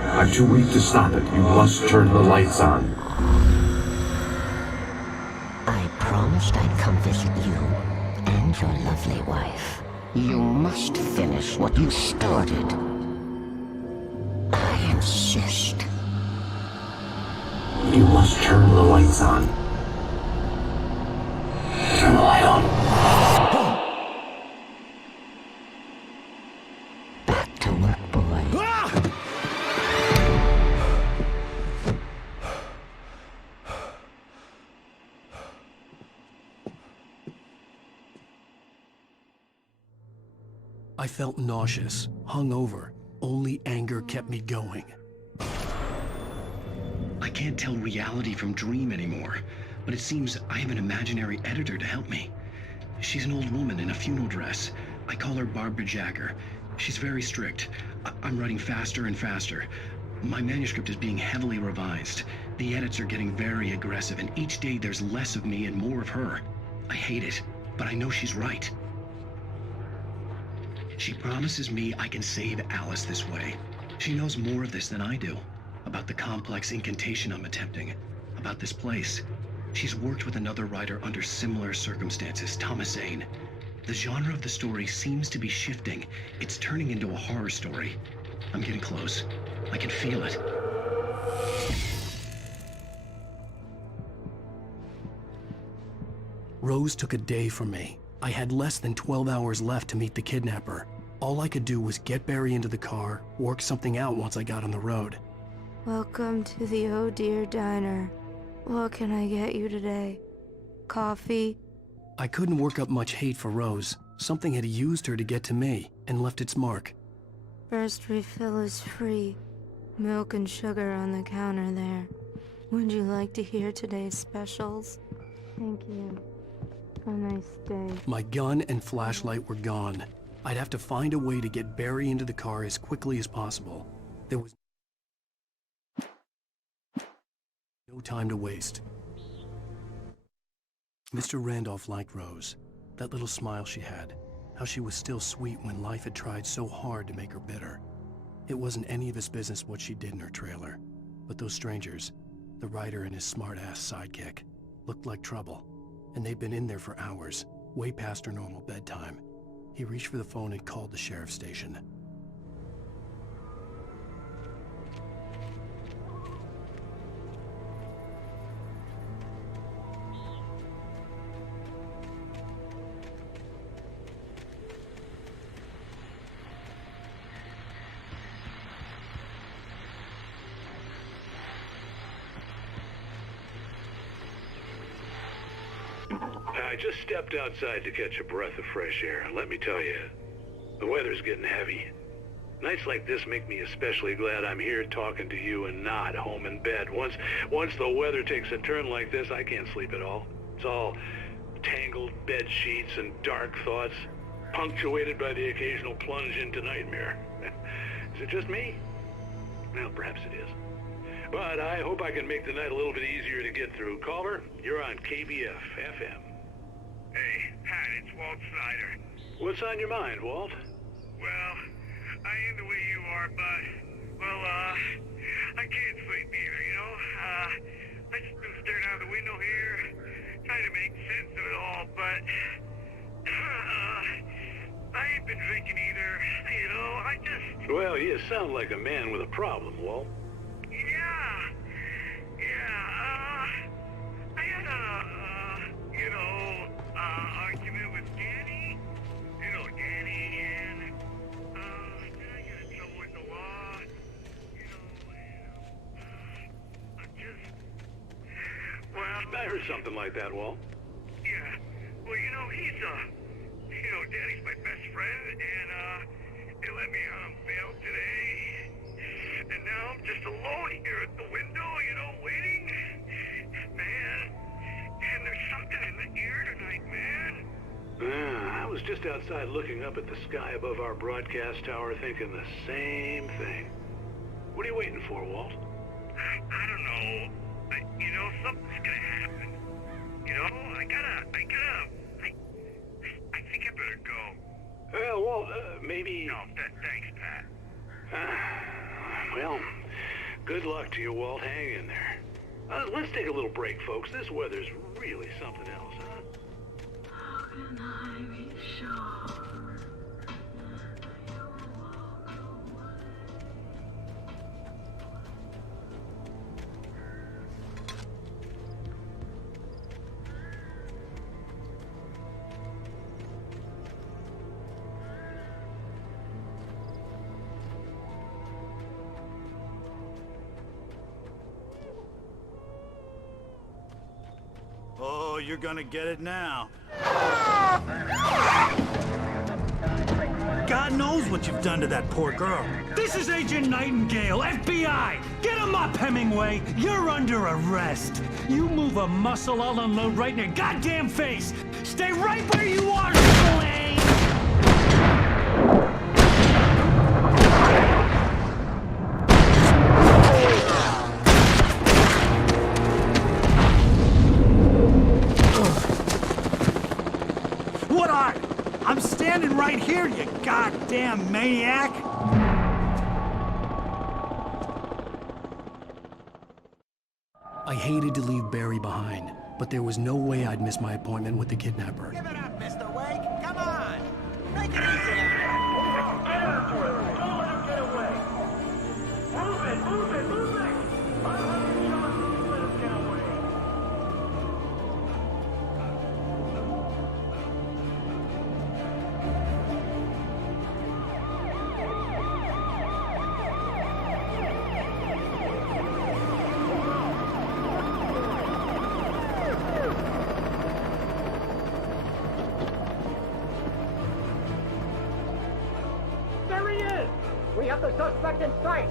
I'm too weak to stop it. You must turn the lights on. I promised I'd come visit you and your lovely wife. You must finish what you started. I insist. You must turn the lights on. Turn the light on. Back to work, boy. I felt nauseous, hungover. Only anger kept me going. I can't tell reality from dream anymore, but it seems I have an imaginary editor to help me. She's an old woman in a funeral dress. I call her Barbara Jagger. She's very strict. I'm writing faster and faster. My manuscript is being heavily revised. The edits are getting very aggressive, and each day there's less of me and more of her. I hate it, but I know she's right. She promises me I can save Alice this way. She knows more of this than I do. About the complex incantation I'm attempting. About this place. She's worked with another writer under similar circumstances, Thomas Zane. The genre of the story seems to be shifting. It's turning into a horror story. I'm getting close. I can feel it. Rose took a day from me. I had less than 12 hours left to meet the kidnapper. All I could do was get Barry into the car, work something out once I got on the road. Welcome to the Oh Dear Diner. What can I get you today? Coffee? I couldn't work up much hate for Rose. Something had used her to get to me and left its mark. First refill is free. Milk and sugar on the counter there. Would you like to hear today's specials? Thank you. A nice day. My gun and flashlight were gone. I'd have to find a way to get Barry into the car as quickly as possible. There was no time to waste. Mr. Randolph liked Rose. That little smile she had. How she was still sweet when life had tried so hard to make her bitter. It wasn't any of his business what she did in her trailer. But those strangers, the writer and his smart-ass sidekick, looked like trouble. And they'd been in there for hours, way past her normal bedtime. He reached for the phone and called the sheriff's station. I just stepped outside to catch a breath of fresh air, and let me tell you, the weather's getting heavy. Nights like this make me especially glad I'm here talking to you and not home in bed. Once the weather takes a turn like this, I can't sleep at all. It's all tangled bed sheets and dark thoughts, punctuated by the occasional plunge into nightmare. Is it just me? Well, perhaps it is. But I hope I can make the night a little bit easier to get through. Caller, you're on KBF FM. Hey, Pat, it's Walt Snyder. What's on your mind, Walt? Well, I ain't the way you are, but, well, I can't sleep either, you know? I just been staring out the window here, trying to make sense of it all, but, I ain't been drinking either, you know? I just... Well, you sound like a man with a problem, Walt. I had a, argument with Danny. You know, Danny, and, then I got in trouble with the law. You know, I'm just, well... I heard something like that, Walt. Yeah, well, you know, Danny's my best friend, and, they let me out on bail today. And now I'm just alone here at the window, you know, waiting. Man, and there's something in the air tonight, man. I was just outside looking up at the sky above our broadcast tower thinking the same thing. What are you waiting for, Walt? I don't know. You know, something's gonna happen. You know, I think I better go. Well, Walt, maybe... No, thanks, Pat. Well, good luck to you, Walt. Hang in there. Let's take a little break, folks. This weather's really something else, huh? How can I be sure? Oh, you're gonna get it now. God knows what you've done to that poor girl. This is Agent Nightingale, FBI! Get him up, Hemingway! You're under arrest! You move a muscle, I'll unload right in your goddamn face! Stay right where you are, Slane! I'm standing right here, you goddamn maniac! I hated to leave Barry behind, but there was no way I'd miss my appointment with the kidnapper. Give it up, Mr. Wake! Come on! Make it easy on him! Get after him! Don't let him get away! Move it! Move it! Move it! I'll have you shot if you let him get away! We have the suspect in sight!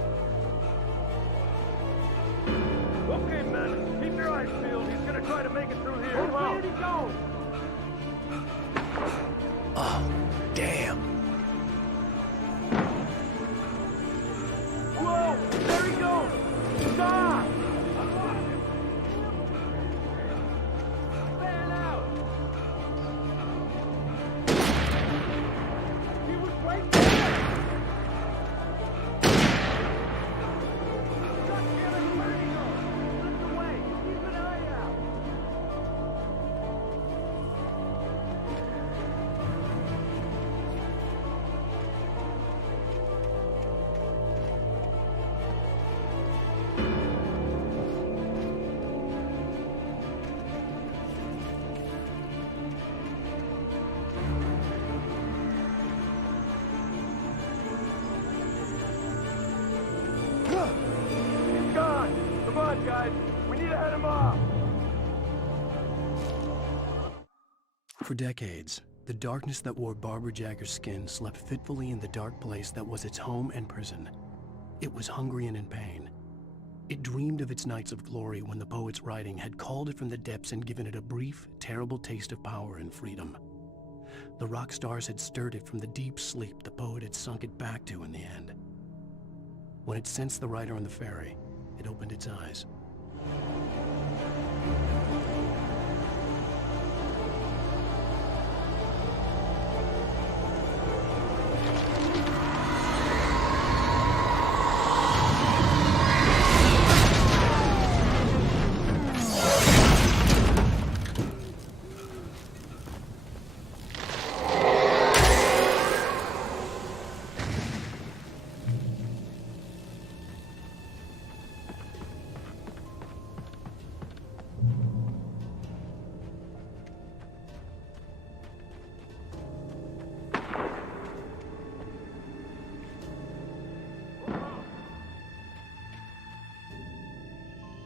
Okay, men, keep your eyes peeled. He's gonna try to make it through here. Where did he go? Oh, damn. Whoa! There he goes! Stop! Fan out! He was right there! For decades, the darkness that wore Barbara Jagger's skin slept fitfully in the dark place that was its home and prison. It was hungry and in pain. It dreamed of its nights of glory when the poet's writing had called it from the depths and given it a brief, terrible taste of power and freedom. The rock stars had stirred it from the deep sleep the poet had sunk it back to in the end. When it sensed the writer on the ferry, it opened its eyes.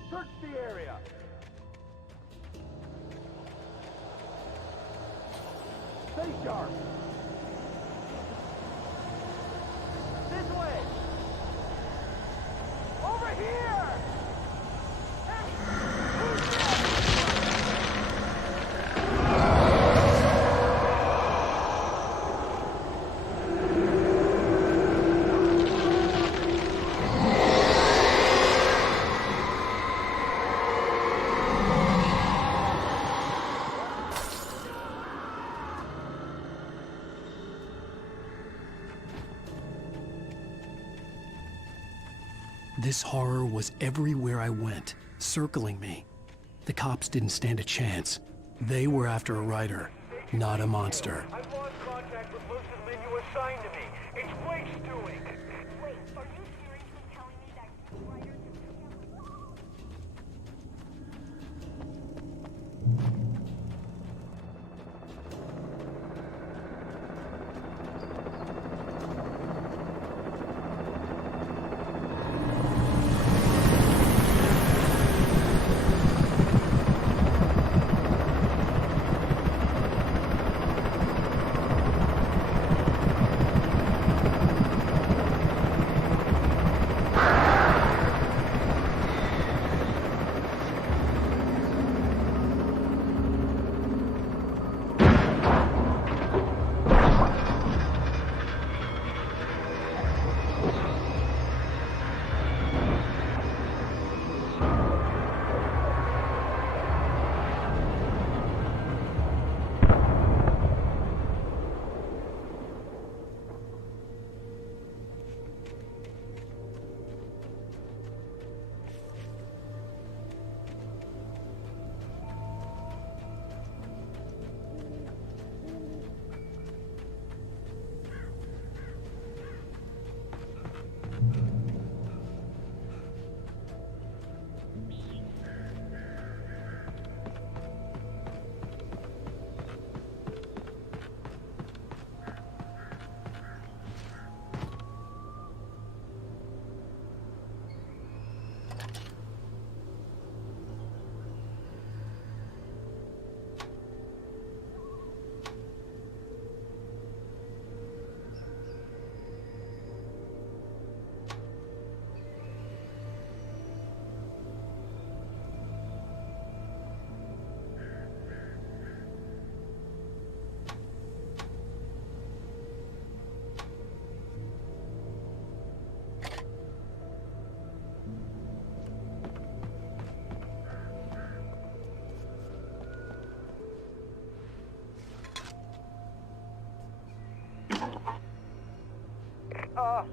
Search the area. Stay sharp. This way. Over here. This horror was everywhere I went, circling me. The cops didn't stand a chance. They were after a writer, not a monster. I've lost contact with most of the men you assigned to me. It's Wake's doing. Wait, are you seriously telling me that you writers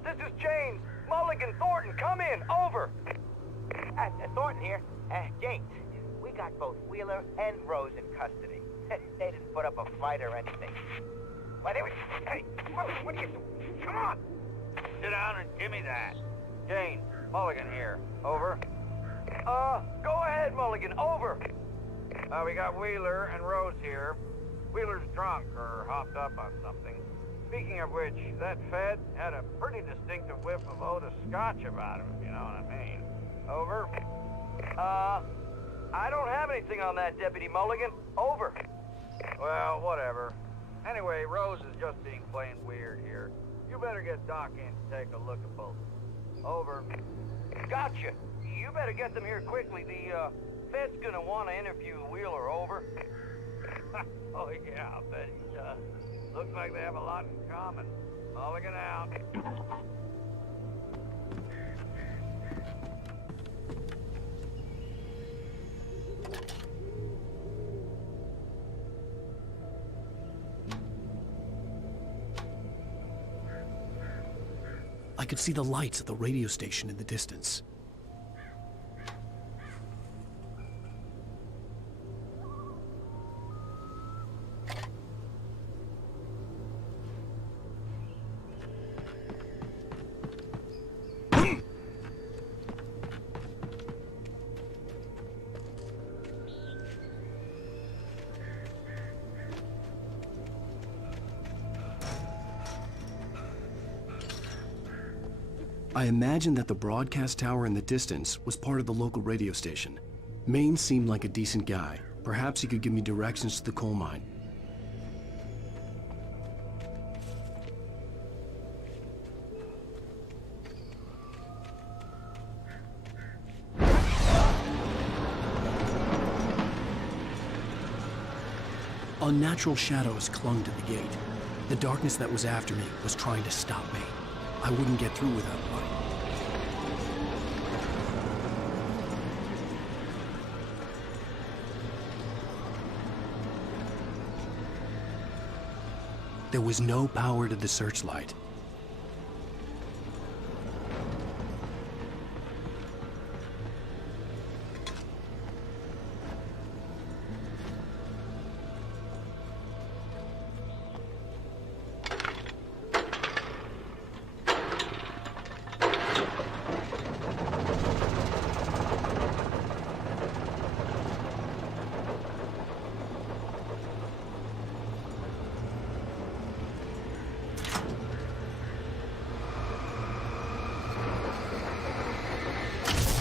This is James. Mulligan, Thornton, come in. Over. Thornton here. James, we got both Wheeler and Rose in custody. They didn't put up a fight or anything. Why, hey, what are you doing? Come on. Sit down and give me that. Jane, Mulligan here. Over. Go ahead, Mulligan. Over. We got Wheeler and Rose here. Wheeler's drunk or hopped up on something. Speaking of which, that Fed had a pretty distinctive whiff of Otis Scotch about him, if you know what I mean. Over. I don't have anything on that, Deputy Mulligan. Over. Well, whatever. being plain weird here. You better get Doc in to take a look at both. Over. Gotcha. You better get them here quickly. The Fed's gonna want to interview Wheeler. Over. Oh yeah, I bet he does. Looks like they have a lot in common. Mulligan out. I could see the lights of the radio station in the distance. I imagined that the broadcast tower in the distance was part of the local radio station. Maine seemed like a decent guy. Perhaps he could give me directions to the coal mine. Unnatural shadows clung to the gate. The darkness that was after me was trying to stop me. I wouldn't get through without light. There was no power to the searchlight.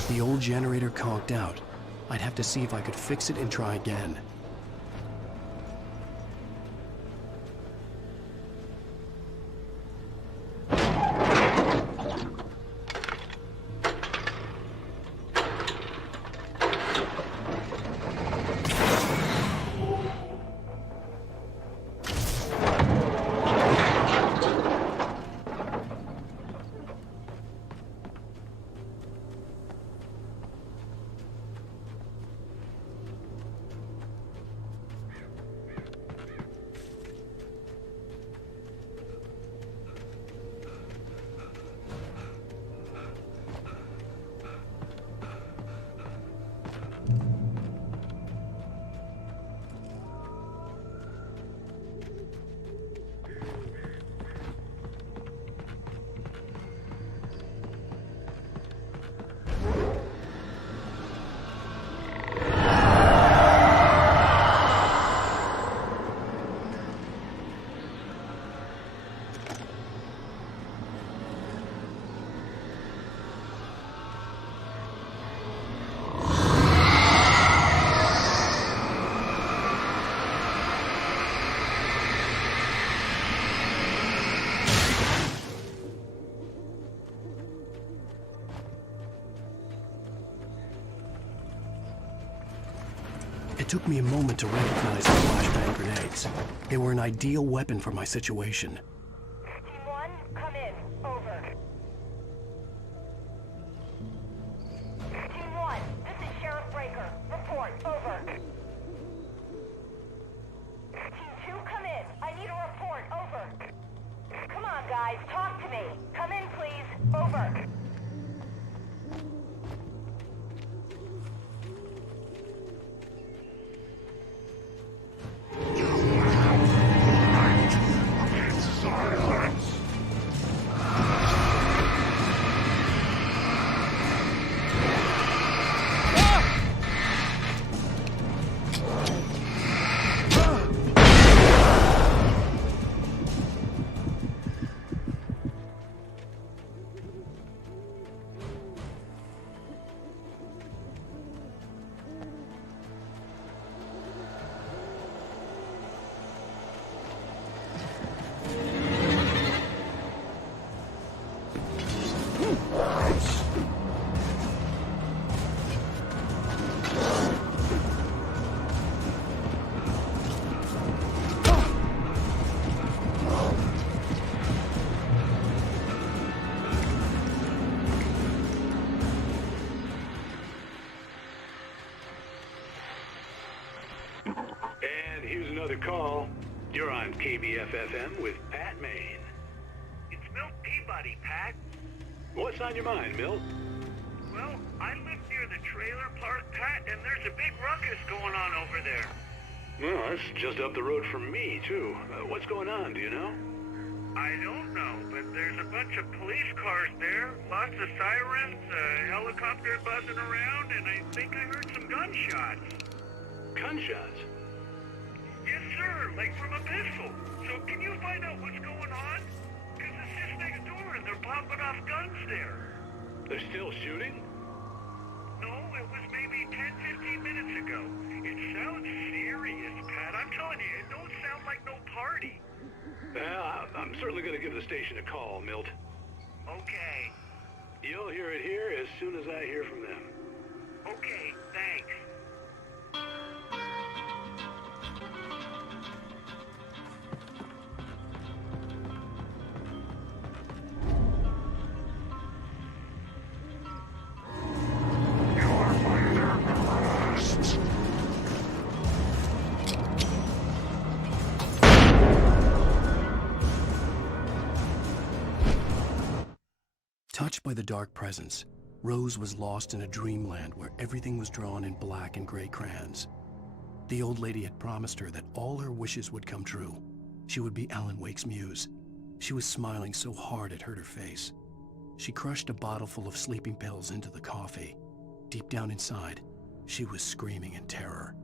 The old generator conked out. I'd have to see if I could fix it and try again. It took me a moment to recognize the flashbang grenades. They were an ideal weapon for my situation. Team 1, come in. Over. Team 1, this is Sheriff Breaker. Report. Over. Team 2, come in. I need a report. Over. Come on, guys. Talk to me. Come in, please. Over. another call. You're on KBFFM with Pat Maine. It's Milt Peabody, Pat. What's on your mind, Milt? Well, I live near the trailer park, Pat, and there's a big ruckus going on over there. Well, that's just up the road from me, too. What's going on, do you know? I don't know, but there's a bunch of police cars there, lots of sirens, a helicopter buzzing around, and I think I heard some gunshots. Gunshots? Yes, sir, like from a pistol. So can you find out what's going on? Because it's just next door and they're popping off guns there. They're still shooting? No, it was maybe 10, 15 minutes ago. It sounds serious, Pat. I'm telling you, it don't sound like no party. Well, I'm certainly going to give the station a call, Milt. Okay. You'll hear it here as soon as I hear from them. Okay, thanks. Touched by the dark presence, Rose was lost in a dreamland where everything was drawn in black and gray crayons. The old lady had promised her that all her wishes would come true. She would be Alan Wake's muse. She was smiling so hard it hurt her face. She crushed a bottle full of sleeping pills into the coffee. Deep down inside, she was screaming in terror.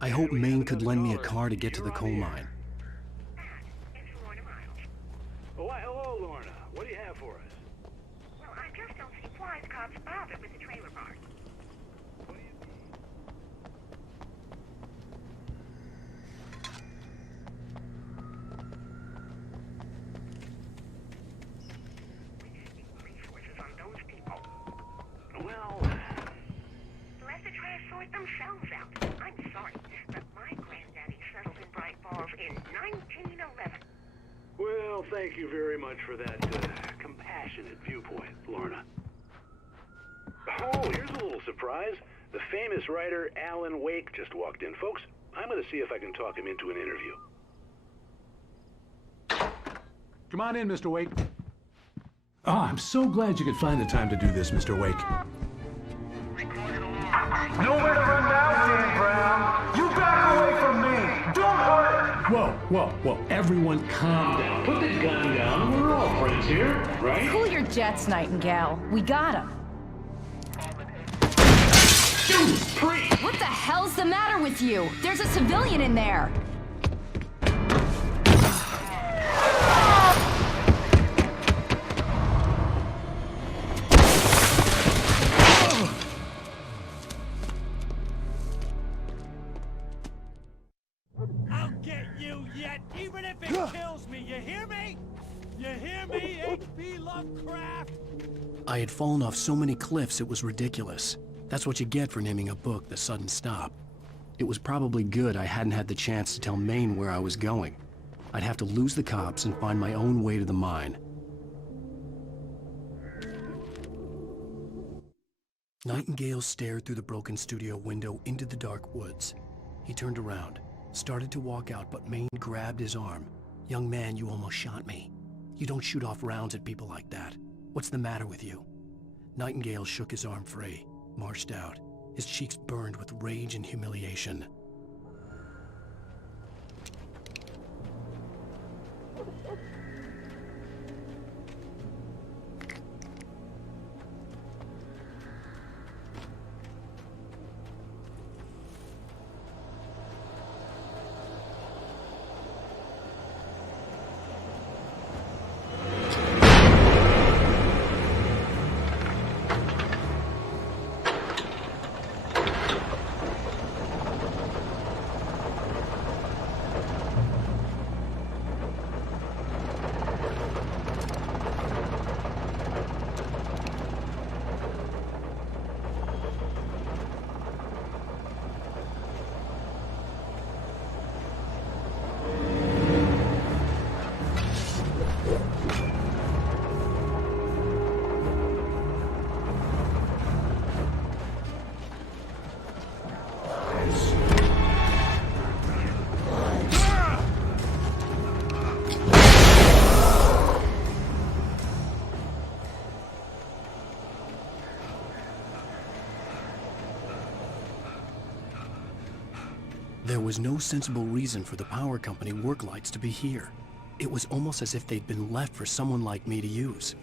I hoped Maine could lend me a car to get to the coal mine. Oh, why, hello, Lorna. What do you have for us? Well, I just don't see why the cops bothered with the trailer park. Resources on those people. Well, Let the trash sort themselves out. I'm sorry, but my granddaddy Well, thank you very much for that compassionate viewpoint, Lorna. Oh, here's a little surprise. The famous writer Alan Wake just walked in. Folks, I'm going to see if I can talk him into an interview. Come on in, Mr. Wake. Oh, I'm so glad you could find the time to do this, Mr. Wake. Nowhere to run now, Dan Brown. You back away from me. Don't hurt her. Whoa. Everyone calm down. Put the gun down. We're all friends here, right? Cool your jets, Nightingale. We got him. What the hell's the matter with you? There's a civilian in there. I'll get you yet, even if it kills me. You hear me? You hear me, H.P. Lovecraft? I had fallen off so many cliffs it was ridiculous. That's what you get for naming a book The Sudden Stop. It was probably good I hadn't had the chance to tell Maine where I was going. I'd have to lose the cops and find my own way to the mine. Nightingale stared through the broken studio window into the dark woods. He turned around, started to walk out, but Maine grabbed his arm. "Young man, you almost shot me. You don't shoot off rounds at people like that. What's the matter with you?" Nightingale shook his arm free, marched out. His cheeks burned with rage and humiliation. There was no sensible reason for the power company work lights to be here. It was almost as if they'd been left for someone like me to use.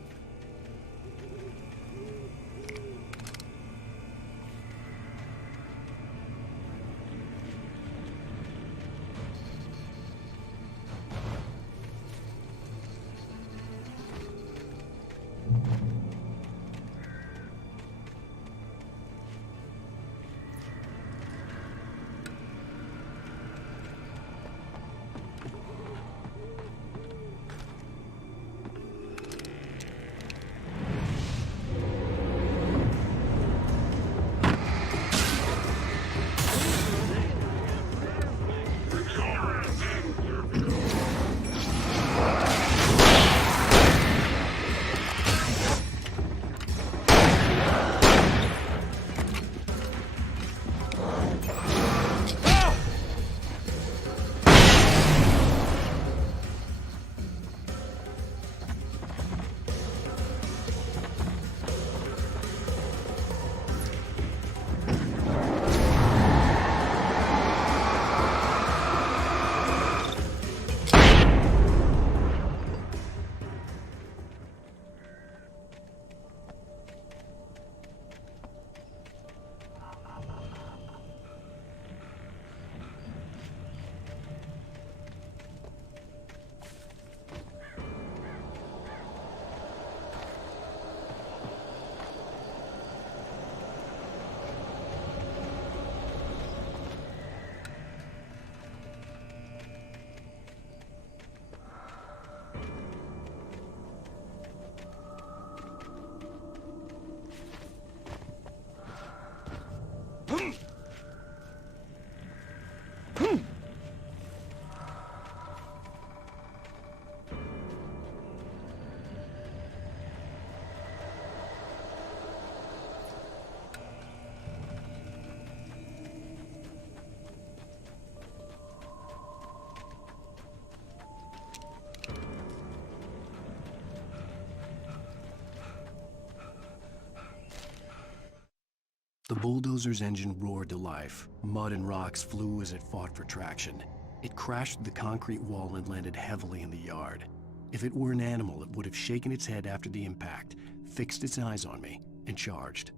bulldozer's engine roared to life. Mud and rocks flew as it fought for traction. It crashed through the concrete wall and landed heavily in the yard. If it were an animal, it would have shaken its head after the impact, fixed its eyes on me, and charged.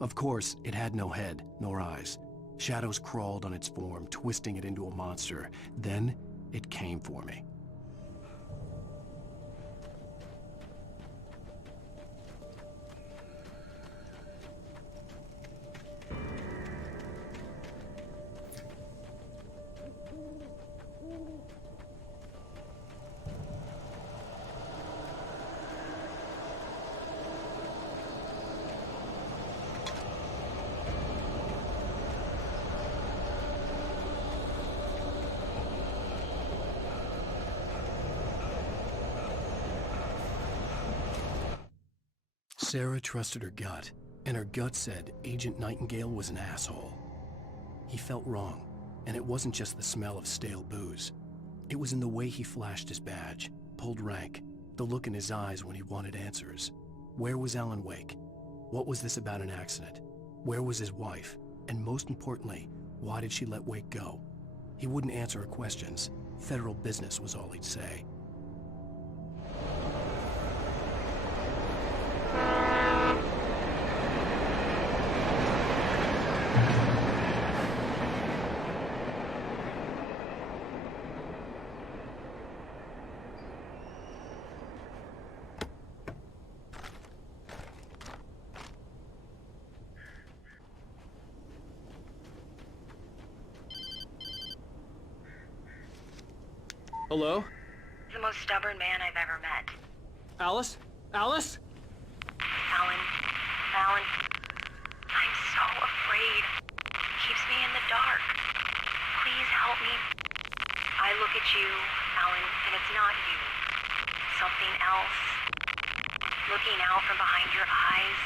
Of course, it had no head, nor eyes. Shadows crawled on its form, twisting it into a monster. Then, it came for me. Sarah trusted her gut, and her gut said Agent Nightingale was an asshole. He felt wrong, and it wasn't just the smell of stale booze. It was in the way he flashed his badge, pulled rank, the look in his eyes when he wanted answers. Where was Alan Wake? What was this about an accident? Where was his wife? And most importantly, why did she let Wake go? He wouldn't answer her questions. Federal business was all he'd say. Hello? The most stubborn man I've ever met. Alice? Alice? Alan. Alan. I'm so afraid. He keeps me in the dark. Please help me. I look at you, Alan, and it's not you. Something else. Looking out from behind your eyes.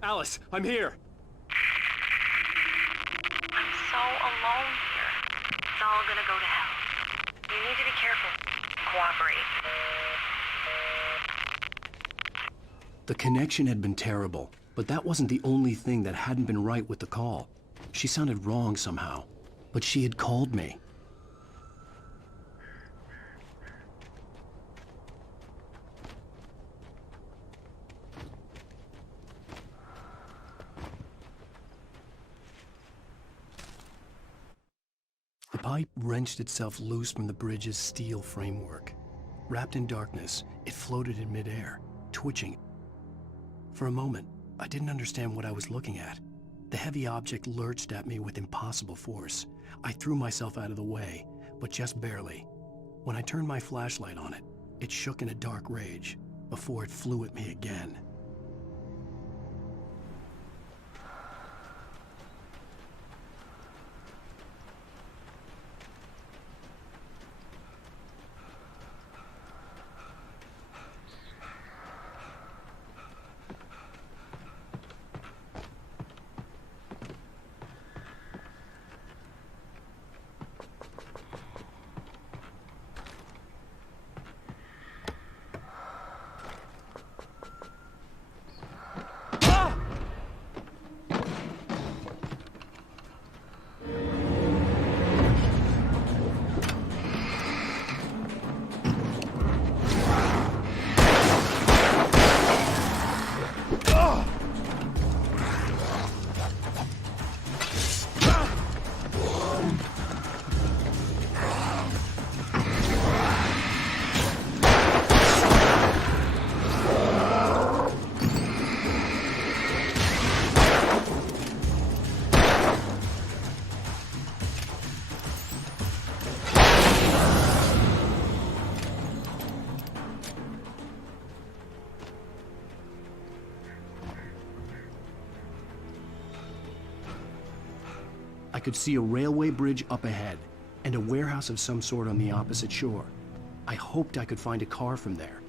Alice, I'm here. I'm so alone here. It's all gonna go to hell. You need to be careful. Cooperate. The connection had been terrible, but that wasn't the only thing that hadn't been right with the call. She sounded wrong somehow, but she had called me. The pipe wrenched itself loose from the bridge's steel framework. Wrapped in darkness, it floated in midair, twitching. For a moment, I didn't understand what I was looking at. The heavy object lurched at me with impossible force. I threw myself out of the way, but just barely. When I turned my flashlight on it, it shook in a dark rage before it flew at me again. I could see a railway bridge up ahead, and a warehouse of some sort on the opposite shore. I hoped I could find a car from there.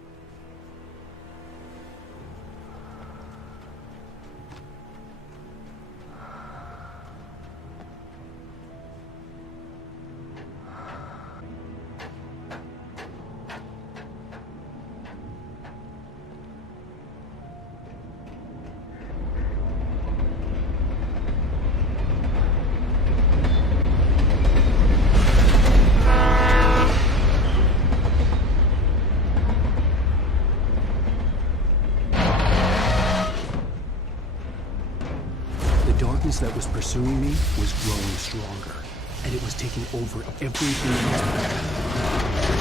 was pursuing me was growing stronger, and it was taking over everything else.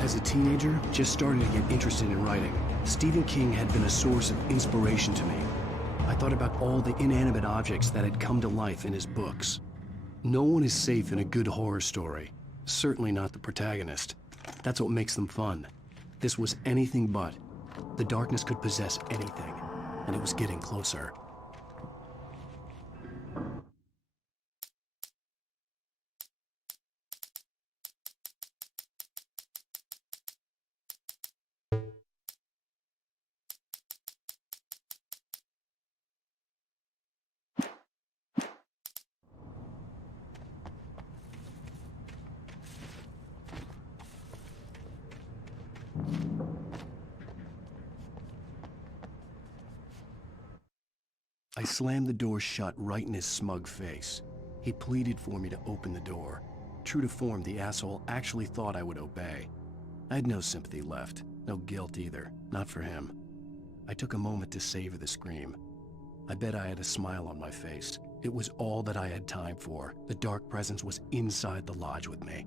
As a teenager, just starting to get interested in writing, Stephen King had been a source of inspiration to me. I thought about all the inanimate objects that had come to life in his books. No one is safe in a good horror story. Certainly not the protagonist. That's what makes them fun. This was anything but. The darkness could possess anything, and it was getting closer. I slammed the door shut right in his smug face. He pleaded for me to open the door. True to form, the asshole actually thought I would obey. I had no sympathy left, no guilt either, not for him. I took a moment to savor the scream. I bet I had a smile on my face. It was all that I had time for. The dark presence was inside the lodge with me.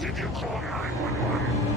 Did you call 911?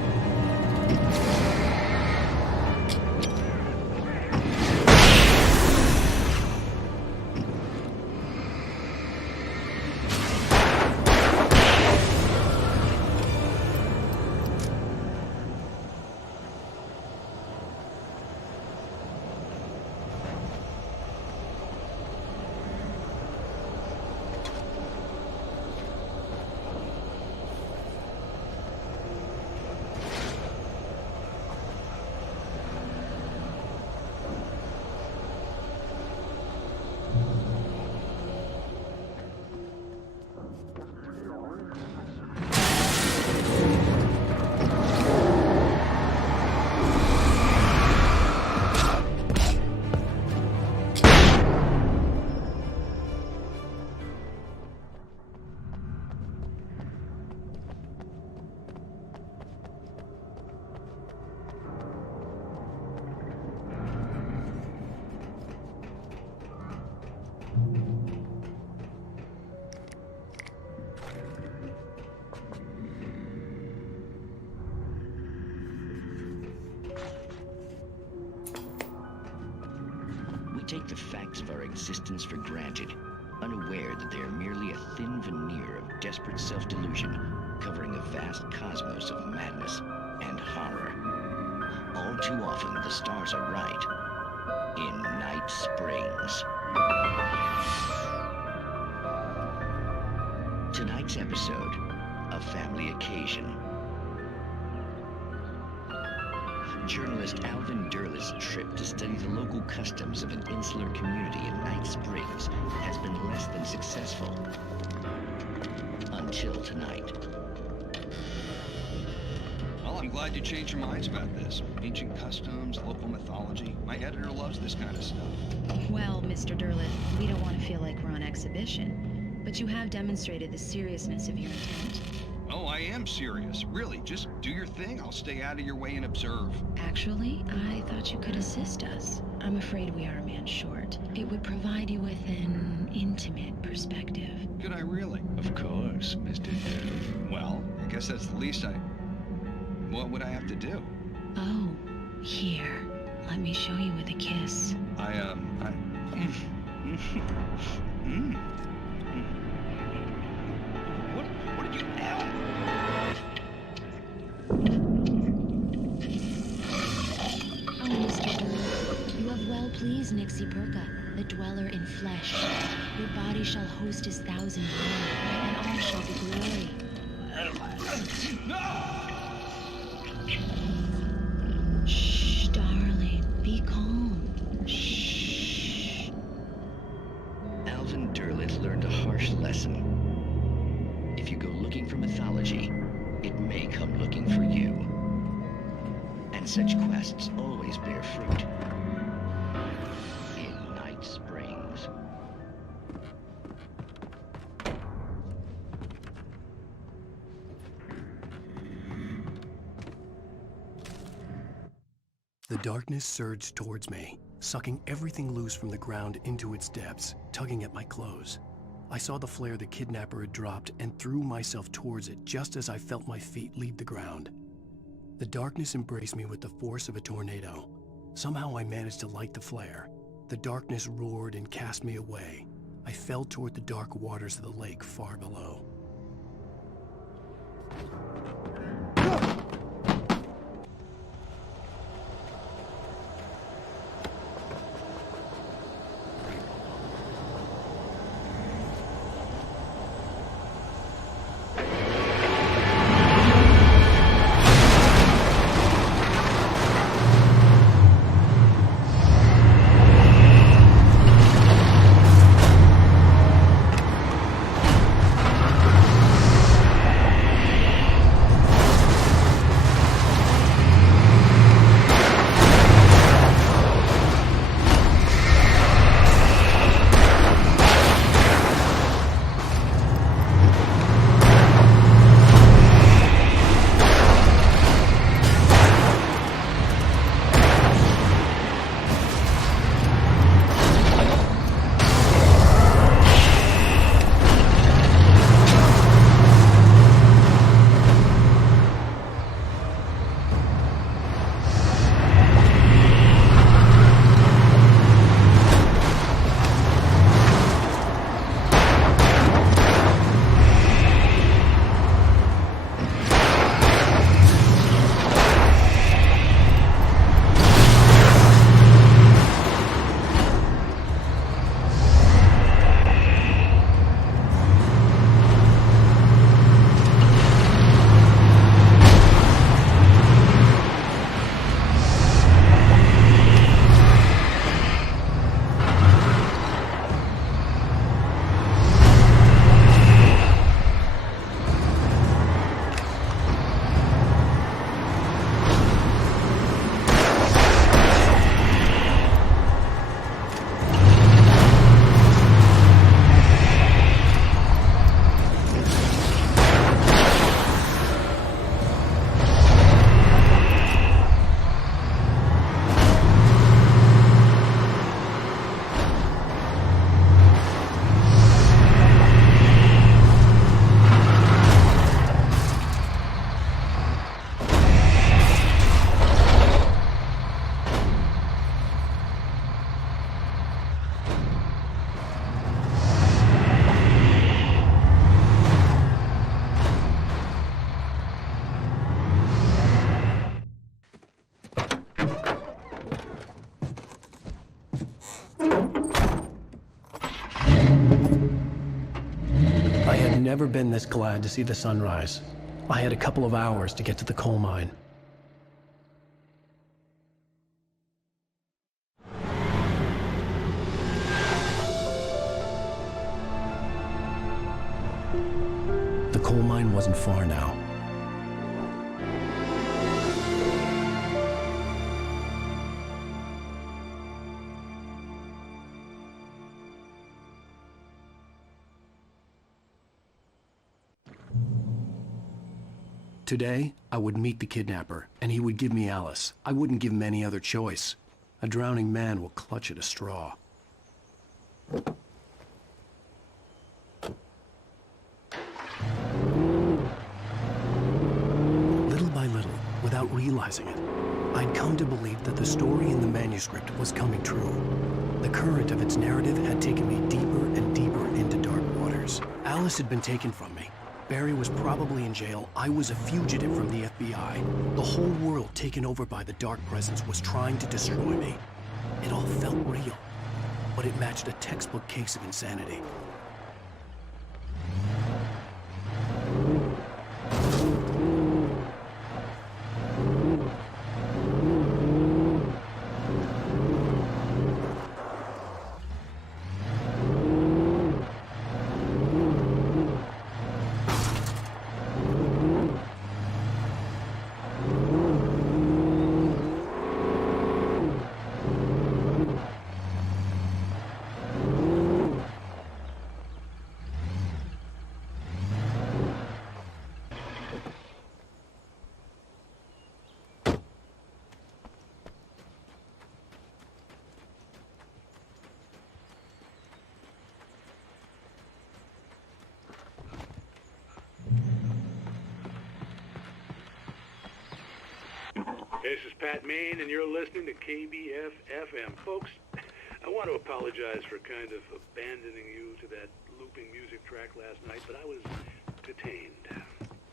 Take the facts of our existence for granted, unaware that they are merely a thin veneer of desperate self-delusion, covering a vast cosmos of madness and horror. All too often, the stars are right. In Night Springs. Tonight's episode, A Family Occasion. Journalist 𝙬𝙬𝙢 trip to study the local customs of an insular community in Night Springs has been less than successful. Until tonight. Well, I'm glad you changed your minds about this. Ancient customs, local mythology. My editor loves this kind of stuff. Well, Mr. 𝙬𝙖, we don't want to feel like we're on exhibition, but you have demonstrated the seriousness of your intent. Oh, I am serious. Really, just do your thing. I'll stay out of your way and observe. Actually, I thought you could assist us. I'm afraid we are a man short. It would provide you with an intimate perspective. Could I really? Of course, Mr. 𝙬𝙬. Well, I guess that's the least What would I have to do? Oh, here. Let me show you with a kiss. What did you have? Oh, Mr. Ďă̌ďằ, you have well pleased 𝑘'sipurkha, the dweller in flesh. Your body shall host his 1,000 men, and all shall be glory. Shh, darling, be calm. Shh. 𝘿𝙤𝙪 learned a harsh lesson. If you go looking for mythology, it may come looking for you. And such quests always bear fruit. In Night Springs. The darkness surged towards me, sucking everything loose from the ground into its depths, tugging at my clothes. I saw the flare the kidnapper had dropped and threw myself towards it just as I felt my feet leave the ground. The darkness embraced me with the force of a tornado. Somehow I managed to light the flare. The darkness roared and cast me away. I fell toward the dark waters of the lake far below. Never been this glad to see the sunrise. I had a couple of hours to get to the coal mine. The coal mine wasn't far now. Today, I would meet the kidnapper, and he would give me Alice. I wouldn't give him any other choice. A drowning man will clutch at a straw. Little by little, without realizing realizing it. I'd come to believe that the story in the manuscript was coming true. The current of its narrative had taken me deeper and deeper into dark waters. Alice had been taken from me. Barry was probably in jail. I was a fugitive from the FBI. The whole world taken over by the dark presence was trying to destroy me. It all felt real, but it matched a textbook case of insanity. This is Pat Maine, and you're listening to KBF-FM. Folks, I want to apologize for kind of abandoning you to that looping music track last night, but I was detained.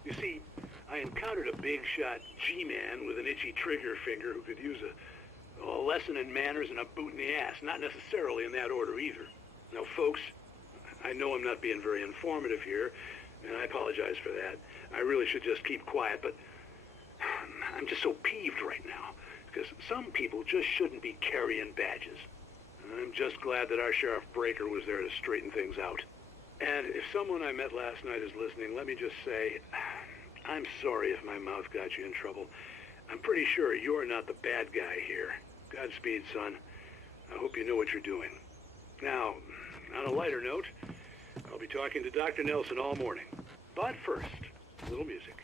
You see, I encountered a big-shot G-man with an itchy trigger finger who could use a lesson in manners and a boot in the ass, not necessarily in that order either. Now, folks, I know I'm not being very informative here, and I apologize for that. I really should just keep quiet, but I'm just so peeved right now, because some people just shouldn't be carrying badges. I'm just glad that our Sheriff Breaker was there to straighten things out. And if someone I met last night is listening, let me just say, I'm sorry if my mouth got you in trouble. I'm pretty sure you're not the bad guy here. Godspeed, son. I hope you know what you're doing. Now, on a lighter note, I'll be talking to Dr. Nelson all morning. But first, a little music.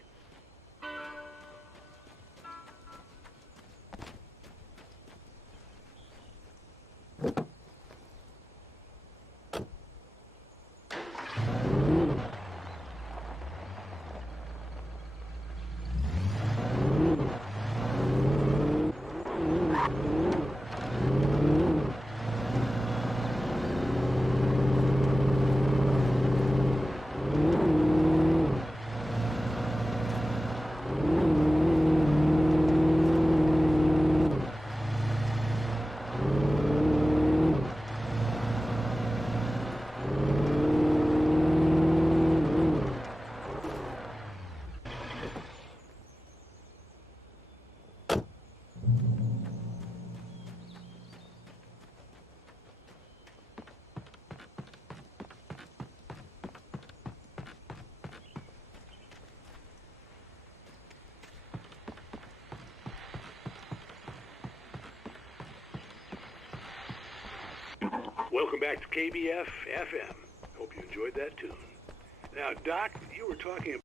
Welcome back to KBF-FM. Hope you enjoyed that tune. Now, Doc, you were talking about